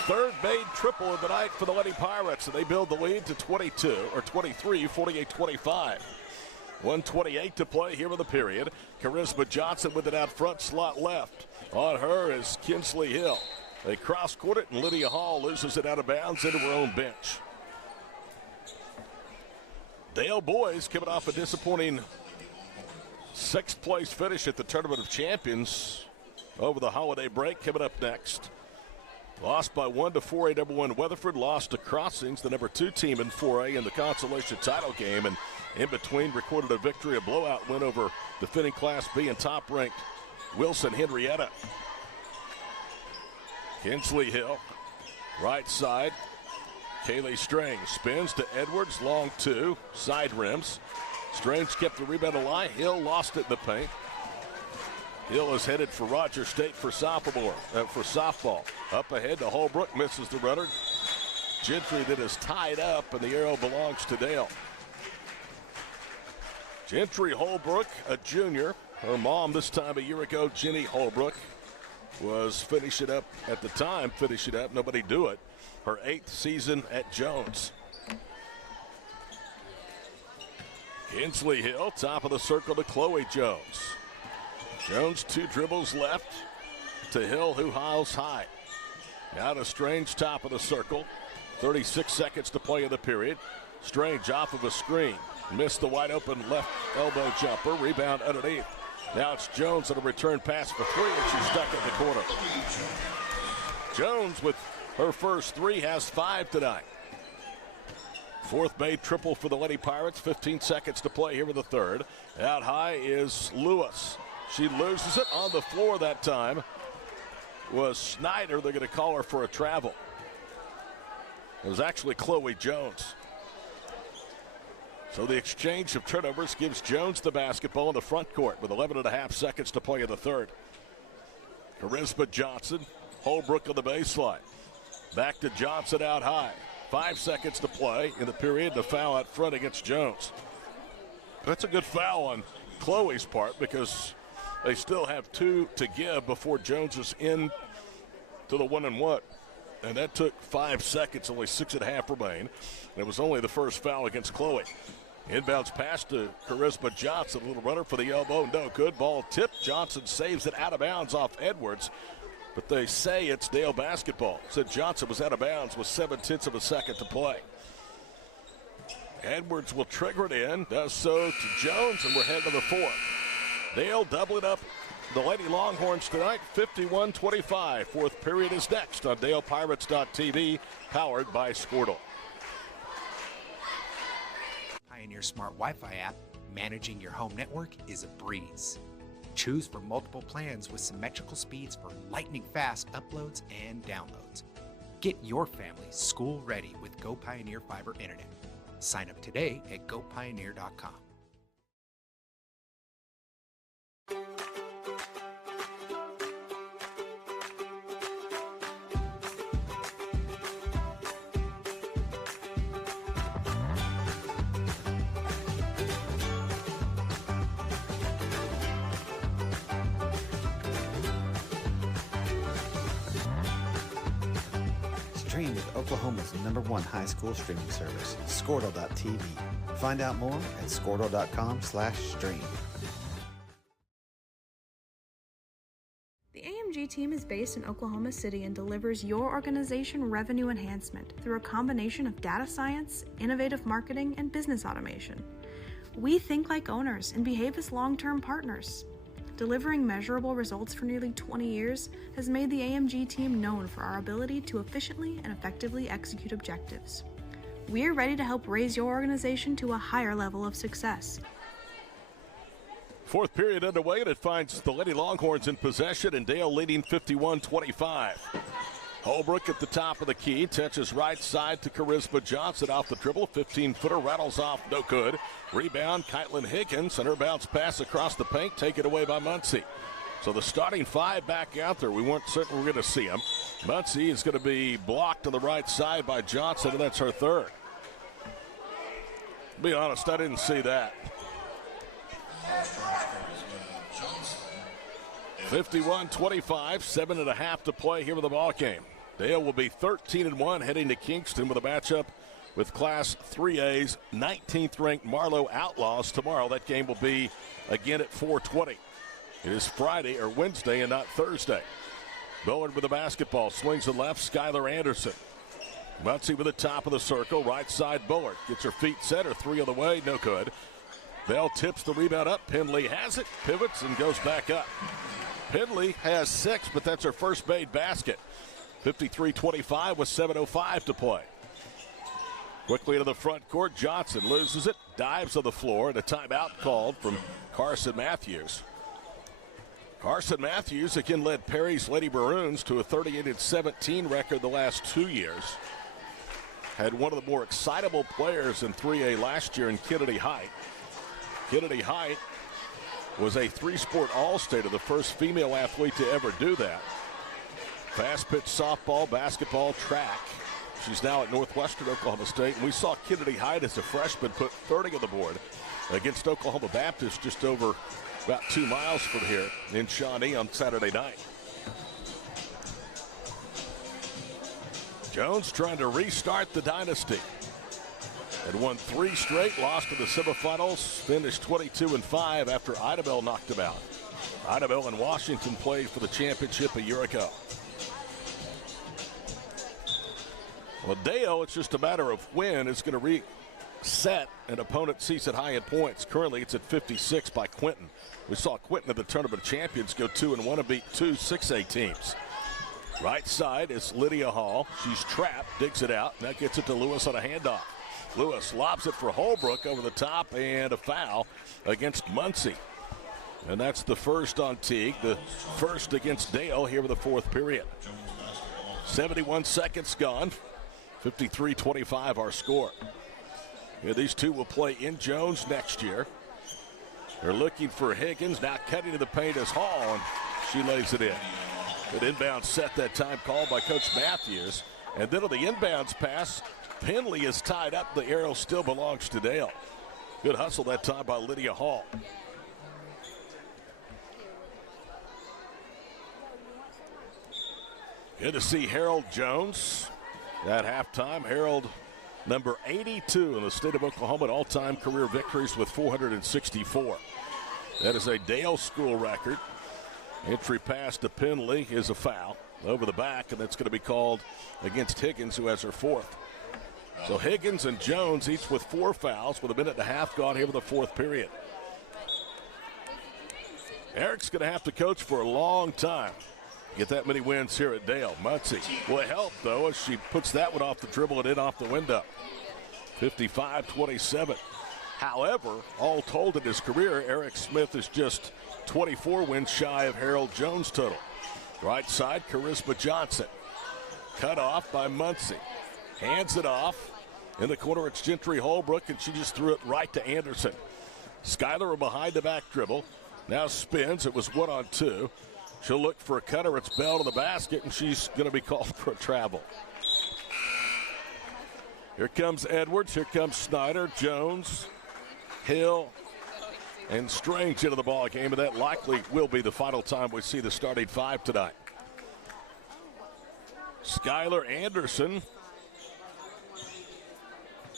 3. Third made triple of the night for the Lady Pirates, and they build the lead to 23, 48-25. 1:28 to play here in the period. Charisma Johnson with it out front, slot left. On her is Kinsley Hill. They cross-court it, and Lydia Hall loses it out of bounds into her own bench. Dale boys coming off a disappointing 6th place finish at the Tournament of Champions over the holiday break. Coming up next. Lost by 1 to 4A number 1 Weatherford. Lost to Crossings, the number 2 team in 4A in the consolation title game. And in between recorded a victory, a blowout win over defending Class B and top-ranked Wilson Henrietta. Kinsley Hill, right side. Kaylee Strange spins to Edwards, long 2, side rims. Strange kept the rebound alive. Hill lost it in the paint. Hill is headed for Roger State for softball. Up ahead to Holbrook, misses the runner. Gentry that is tied up, and the arrow belongs to Dale. Gentry Holbrook, a junior. Her mom this time a year ago, Jenny Holbrook, was finishing up, nobody do it. Her 8th season at Jones. Kinsley Hill, top of the circle to Chloe Jones. Jones 2 dribbles left to Hill, who hauls high. Now to Strange, top of the circle. 36 seconds to play in the period. Strange off of a screen. Missed the wide open left elbow jumper. Rebound underneath. Now it's Jones on a return pass for 3, and she's stuck in the corner. Jones with her first 3 has 5 tonight. 4th made triple for the Lady Pirates. 15 seconds to play here in the third. Out high is Lewis. She loses it on the floor that time. Was Snyder. They're going to call her for a travel. It was actually Chloe Jones. So the exchange of turnovers gives Jones the basketball in the front court with 11.5 seconds to play in the third. Charisma Johnson, Holbrook on the baseline. Back to Johnson out high. 5 seconds to play in the period. The foul out front against Jones. That's a good foul on Chloe's part because they still have 2 to give before Jones is in to the 1-and-1. And that took 5 seconds, only 6.5 remain. And it was only the first foul against Chloe. Inbounds pass to Charisma Johnson. A little runner for the elbow. No good. Ball tipped. Johnson saves it out of bounds off Edwards. But they say it's Dale basketball. Said Johnson was out of bounds with 0.7 of a second to play. Edwards will trigger it in. Does so to Jones, and we're heading to the 4th. Dale doubling up the Lady Longhorns tonight, 51-25. 4th period is next on DalePirates.tv, powered by Squirtle. Pioneer Smart Wi-Fi app, managing your home network is a breeze. Choose from multiple plans with symmetrical speeds for lightning-fast uploads and downloads. Get your family school-ready with Go Pioneer Fiber Internet. Sign up today at gopioneer.com. Stream with Oklahoma's #1 high school streaming service, Squirtle.tv. Find out more at Squirtle.com/stream. The AMG team is based in Oklahoma City and delivers your organization revenue enhancement through a combination of data science, innovative marketing, and business automation. We think like owners and behave as long-term partners. Delivering measurable results for nearly 20 years has made the AMG team known for our ability to efficiently and effectively execute objectives. We're ready to help raise your organization to a higher level of success. Fourth period underway, and it finds the Lady Longhorns in possession, and Dale leading 51-25. Holbrook at the top of the key, touches right side to Charisma Johnson off the dribble. 15-footer rattles off, no good. Rebound, Kytlin Higgins, and her bounce pass across the paint, taken away by Muncie. So the starting five back out there. We weren't certain we were going to see them. Muncie is going to be blocked on the right side by Johnson, and that's her third. To be honest, I didn't see that. 51-25, 7.5 to play here with the ball game. Dale will be 13-1 heading to Kingston with a matchup with Class 3A's 19th ranked Marlowe Outlaws tomorrow. That game will be again at 4:20. It is Friday or Wednesday and not Thursday. Bullard with the basketball, swings to left, Skylar Anderson. Muncie with the top of the circle, right side Bullard. Gets her feet set, her three on the way, no good. Bell tips the rebound up, Penley has it, pivots and goes back up. Penley has 6, but that's her first made basket. 53-25 with 7:05 to play. Quickly to the front court, Johnson loses it, dives on the floor, and a timeout called from Carson Matthews. Carson Matthews again led Perry's Lady Maroons to a 38-17 record the last 2 years. Had one of the more excitable players in 3A last year in Kennedy Height. Kennedy Height was a 3-sport All-Stater, the first female athlete to ever do that. Fast pitch softball, basketball, track. She's now at Northwestern Oklahoma State, and we saw Kennedy Height as a freshman put 30 on the board against Oklahoma Baptist just over about 2 miles from here in Shawnee on Saturday night. Jones trying to restart the dynasty. Had won 3 straight, lost in the semifinals, finished 22-5 after Idabel knocked him out. Idabel and Washington played for the championship a year ago. Well, Dale, it's just a matter of when it's going to reset an opponent seats it high in points. Currently, it's at 56 by Quinton. We saw Quinton at the Tournament of Champions go 2-1 and beat 2 6A teams. Right side is Lydia Hall. She's trapped, digs it out. Now gets it to Lewis on a handoff. Lewis lobs it for Holbrook over the top, and a foul against Muncie. And that's the first on Teague, the first against Dale here with the fourth period. 71 seconds gone. 53-25 our score. Yeah, these two will play in Jones next year. They're looking for Higgins. Now cutting to the paint is Hall, and she lays it in. Good inbound set that time called by Coach Matthews. And then on the inbounds pass, Penley is tied up. The arrow still belongs to Dale. Good hustle that time by Lydia Hall. Good to see Harold Jones at halftime. Harold, number 82 in the state of Oklahoma in all-time career victories with 464. That is a Dale school record. Entry pass to Penley is a foul over the back, and that's going to be called against Higgins, who has her fourth. So Higgins and Jones each with 4 fouls with a minute and a half gone here with the fourth period. Eric's going to have to coach for a long time. Get that many wins here at Dale. Muncie will help, though, as she puts that one off the dribble and in off the window. 55-27. However, all told in his career, Eric Smith is just 24 wins shy of Harold Jones' total. Right side, Charisma Johnson. Cut off by Muncie. Hands it off. In the corner, it's Gentry Holbrook, and she just threw it right to Anderson. Skylar behind the back dribble. Now spins. It was 1-on-2. She'll look for a cutter. It's Bell to the basket, and she's going to be called for a travel. Here comes Edwards. Here comes Snyder, Jones, Hill, and Strange into the ball game, and that likely will be the final time we see the starting 5 tonight. Skylar Anderson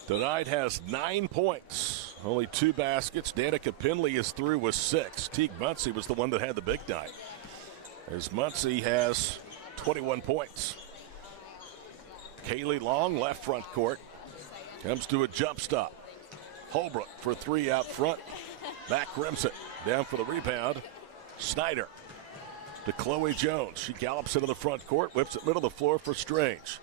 tonight has 9 points, only 2 baskets. Danica Penley is through with 6. Teague Muncie was the one that had the big night, as Muncie has 21 points. Kaylee Long, left front court, comes to a jump stop. Holbrook for 3 out front. Back rims it. Down for the rebound. Snyder to Chloe Jones. She gallops into the front court, whips it middle of the floor for Strange.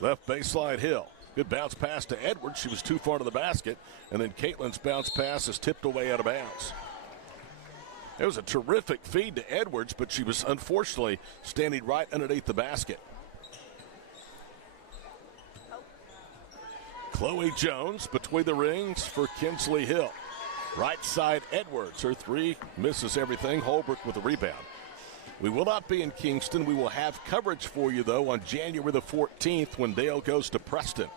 Left baseline Hill. Good bounce pass to Edwards. She was too far to the basket. And then Caitlin's bounce pass is tipped away out of bounds. It was a terrific feed to Edwards, but she was unfortunately standing right underneath the basket. Chloe Jones between the rings for Kinsley Hill. Right side Edwards. Her 3 misses everything. Holbrook with the rebound. We will not be in Kingston. We will have coverage for you, though, on January the 14th when Dale goes to Preston.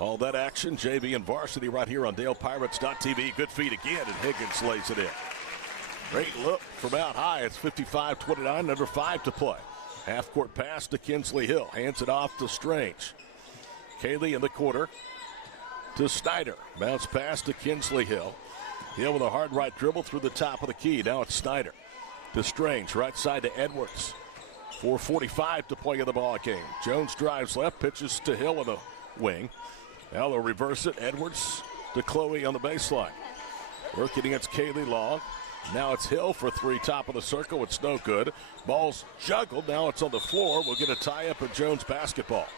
All that action, JV and varsity right here on DalePirates.tv. Good feed again, and Higgins lays it in. Great look from out high. It's 55-29, under 5 to play. Half-court pass to Kinsley Hill. Hands it off to Strange. Kaylee in the corner to Snyder. Bounce pass to Kinsley Hill. Hill with a hard right dribble through the top of the key. Now it's Snyder to Strange. Right side to Edwards. 4:45 to play in the ball game. Jones drives left, pitches to Hill in the wing. Now they'll reverse it. Edwards to Chloe on the baseline. Working against Kaylee Long. Now it's Hill for 3, top of the circle. It's no good. Ball's juggled. Now it's on the floor. We'll get a tie-up at Jones basketball.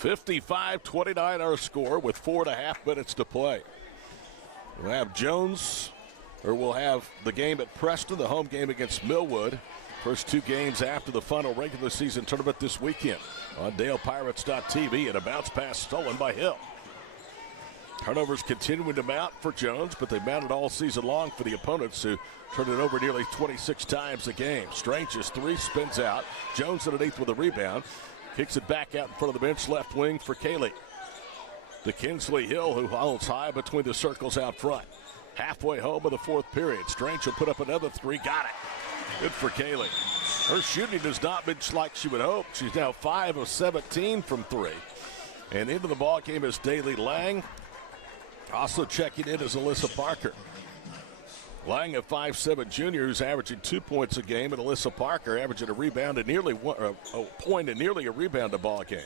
55-29 our score with 4.5 minutes to play. We'll have we'll have the game at Preston, the home game against Millwood. First 2 games after the final regular season tournament this weekend on DalePirates.tv, and a bounce pass stolen by Hill. Turnovers continuing to mount for Jones, but they mounted all season long for the opponents, who turned it over nearly 26 times a game. Strange's 3 spins out. Jones underneath with a rebound. Kicks it back out in front of the bench, left wing for Kaylee. To Kinsley Hill, who holds high between the circles out front. Halfway home of the 4th period. Strange will put up another 3. Got it. Good for Kaylee. Her shooting has not been like she would hope. She's now 5 of 17 from 3. And into the ball game is Daly Lang. Also checking in is Alyssa Parker. Lang, a 5'7" junior who's averaging 2 points a game, and Alyssa Parker averaging a rebound and nearly a point and nearly a rebound a ball game.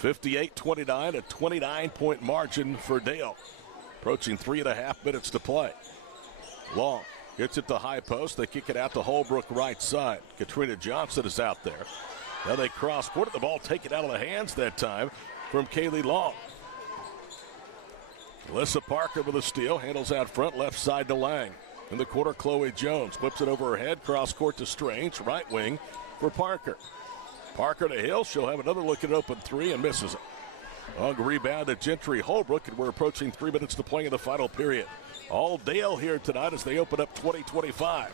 58-29, a 29-point margin for Dale. Approaching 3.5 minutes to play. Long gets it to high post. They kick it out to Holbrook right side. Katrina Johnson is out there. Now they cross court. The ball taken out of the hands that time from Kaylee Long. Alyssa Parker with a steal, handles out front, left side to Lang. In the corner, Chloe Jones flips it over her head, cross court to Strange, right wing for Parker. Parker to Hill, she'll have another look at an open 3 and misses it. Long rebound to Gentry Holbrook, and we're approaching 3 minutes to play in the final period. All Dale here tonight as they open up 20-25.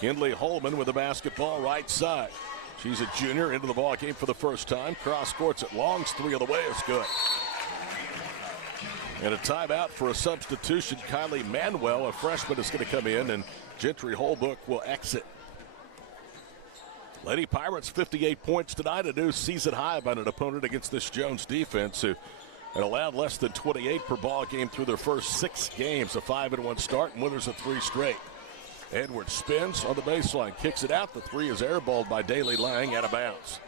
Kinley Holman with the basketball right side. She's a junior into the ball game for the first time. Cross courts at Long's 3 of the way is good. And a timeout for a substitution. Kylie Manuel, a freshman, is going to come in, and Gentry Holbrook will exit. Lady Pirates 58 points tonight, a new season high by an opponent against this Jones defense, who had allowed less than 28 per ball game through their first 6 games. A 5-1 start and winners of 3 straight. Edwards spins on the baseline, kicks it out. The 3 is airballed by Daly Lang, out of bounds.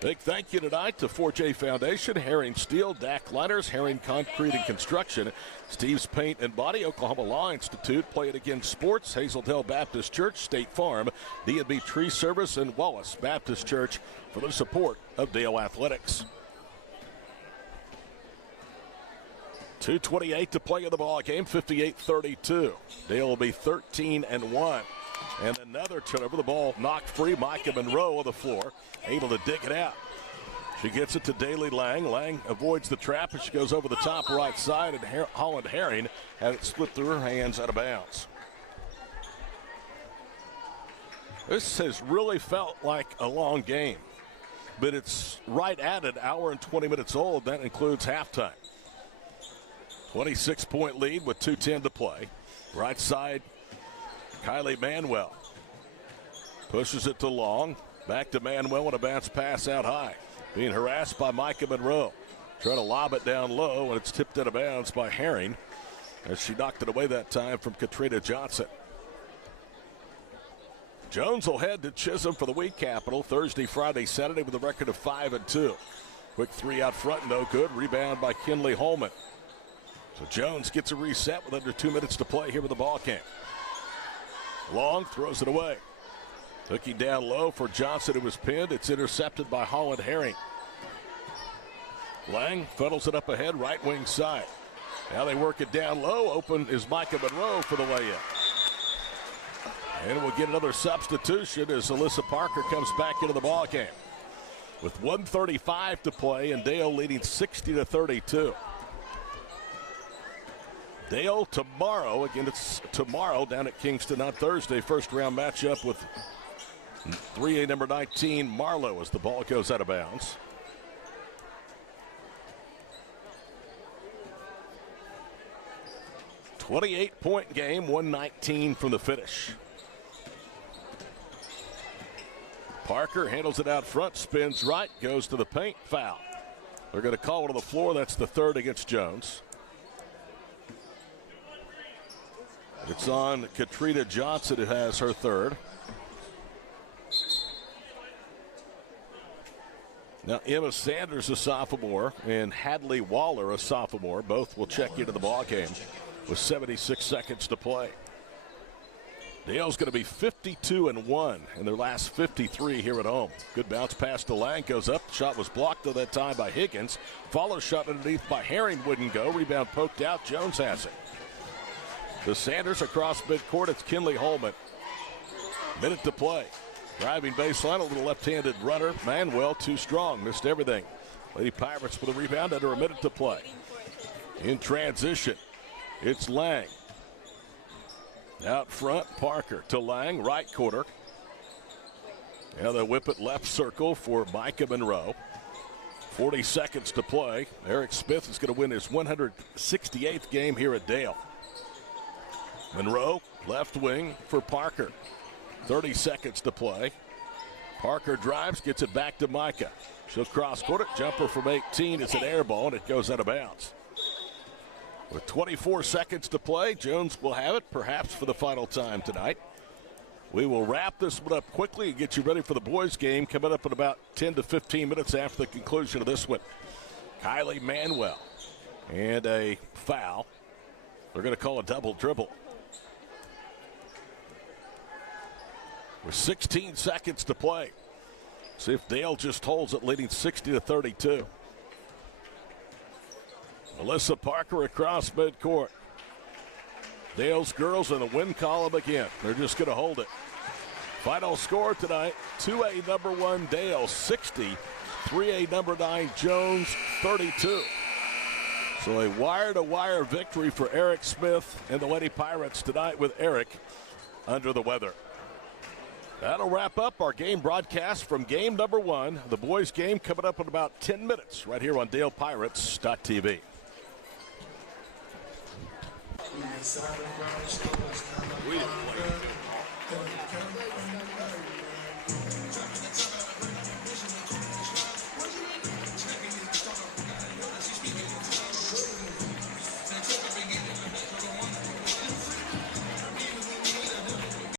Big thank you tonight to 4J Foundation, Herring Steel, DAC Liners, Herring Concrete and Construction, Steve's Paint and Body, Oklahoma Law Institute, Play It Again Sports, Hazeldale Baptist Church, State Farm, D&B Tree Service, and Wallace Baptist Church for the support of Dale Athletics. 2:28 to play in the ball game, 58-32. Dale will be 13-1. And another turnover. The ball knocked free. Micah Monroe on the floor, able to dig it out. She gets it to Daly Lang. Lang avoids the trap as she goes over the top right side, and Holland Herring had it split through her hands out of bounds. This has really felt like a long game, but it's right at an hour and 20 minutes old. That includes halftime. 26-point lead with 2:10 to play. Right side, Kylie Manuel. Pushes it to Long. Back to Manuel with a bounce pass out high. Being harassed by Micah Monroe. Trying to lob it down low, and it's tipped out of bounds by Herring as she knocked it away that time from Katrina Johnson. Jones will head to Chisholm for the week capital Thursday, Friday, Saturday with a record of 5-2. Quick three out front, no good. Rebound by Kinley Holman. So Jones gets a reset with under 2 minutes to play here with the ball game. Long throws it away. Looking down low for Johnson, who was pinned. It's intercepted by Holland Herring. Lang funnels it up ahead, right wing side. Now they work it down low. Open is Micah Monroe for the layup. And we'll get another substitution as Alyssa Parker comes back into the ball game. With 1:35 to play and Dale leading 60-32. Dale tomorrow, again it's tomorrow down at Kingston on Thursday. First round matchup with 3A number 19 Marlowe as the ball goes out of bounds. .28 game, 119 from the finish. Parker handles it out front, spins right, goes to the paint, foul. They're going to call it on the floor. That's the third against Jones. It's on Katrina Johnson, who has her third. Now Emma Sanders, a sophomore, and Hadley Waller, a sophomore. Both will check into the ball game with 76 seconds to play. Dale's going to be 52-1 in their last 53 here at home. Good bounce pass to Lang, goes up. Shot was blocked at that time by Higgins. Follow shot underneath by Herring, wouldn't go. Rebound poked out. Jones has it. To Sanders across midcourt. It's Kinley Holman. Minute to play. Driving baseline, a little left-handed runner. Manuel too strong, missed everything. Lady Pirates with a rebound under a minute to play. In transition, it's Lang. Out front, Parker to Lang, right quarter. Now they whip it left circle for Micah Monroe. 40 seconds to play. Eric Smith is going to win his 168th game here at Dale. Monroe, left wing for Parker. 30 seconds to play. Parker drives, gets it back to Micah. She'll cross court it. Jumper from 18. It's an air ball, and it goes out of bounds. With 24 seconds to play, Jones will have it, perhaps for the final time tonight. We will wrap this one up quickly and get you ready for the boys' game coming up in about 10 to 15 minutes after the conclusion of this one. Kylie Manuel and a foul. They're going to call a double dribble. With 16 seconds to play. See if Dale just holds it, leading 60-32. Alyssa Parker across midcourt. Dale's girls in the win column again. They're just going to hold it. Final score tonight, 2A number 1 Dale 60, 3A number 9 Jones 32. So a wire-to-wire victory for Eric Smith and the Lady Pirates tonight with Eric under the weather. That'll wrap up our game broadcast from game number 1. The boys' game coming up in about 10 minutes right here on DalePirates.tv. We didn't play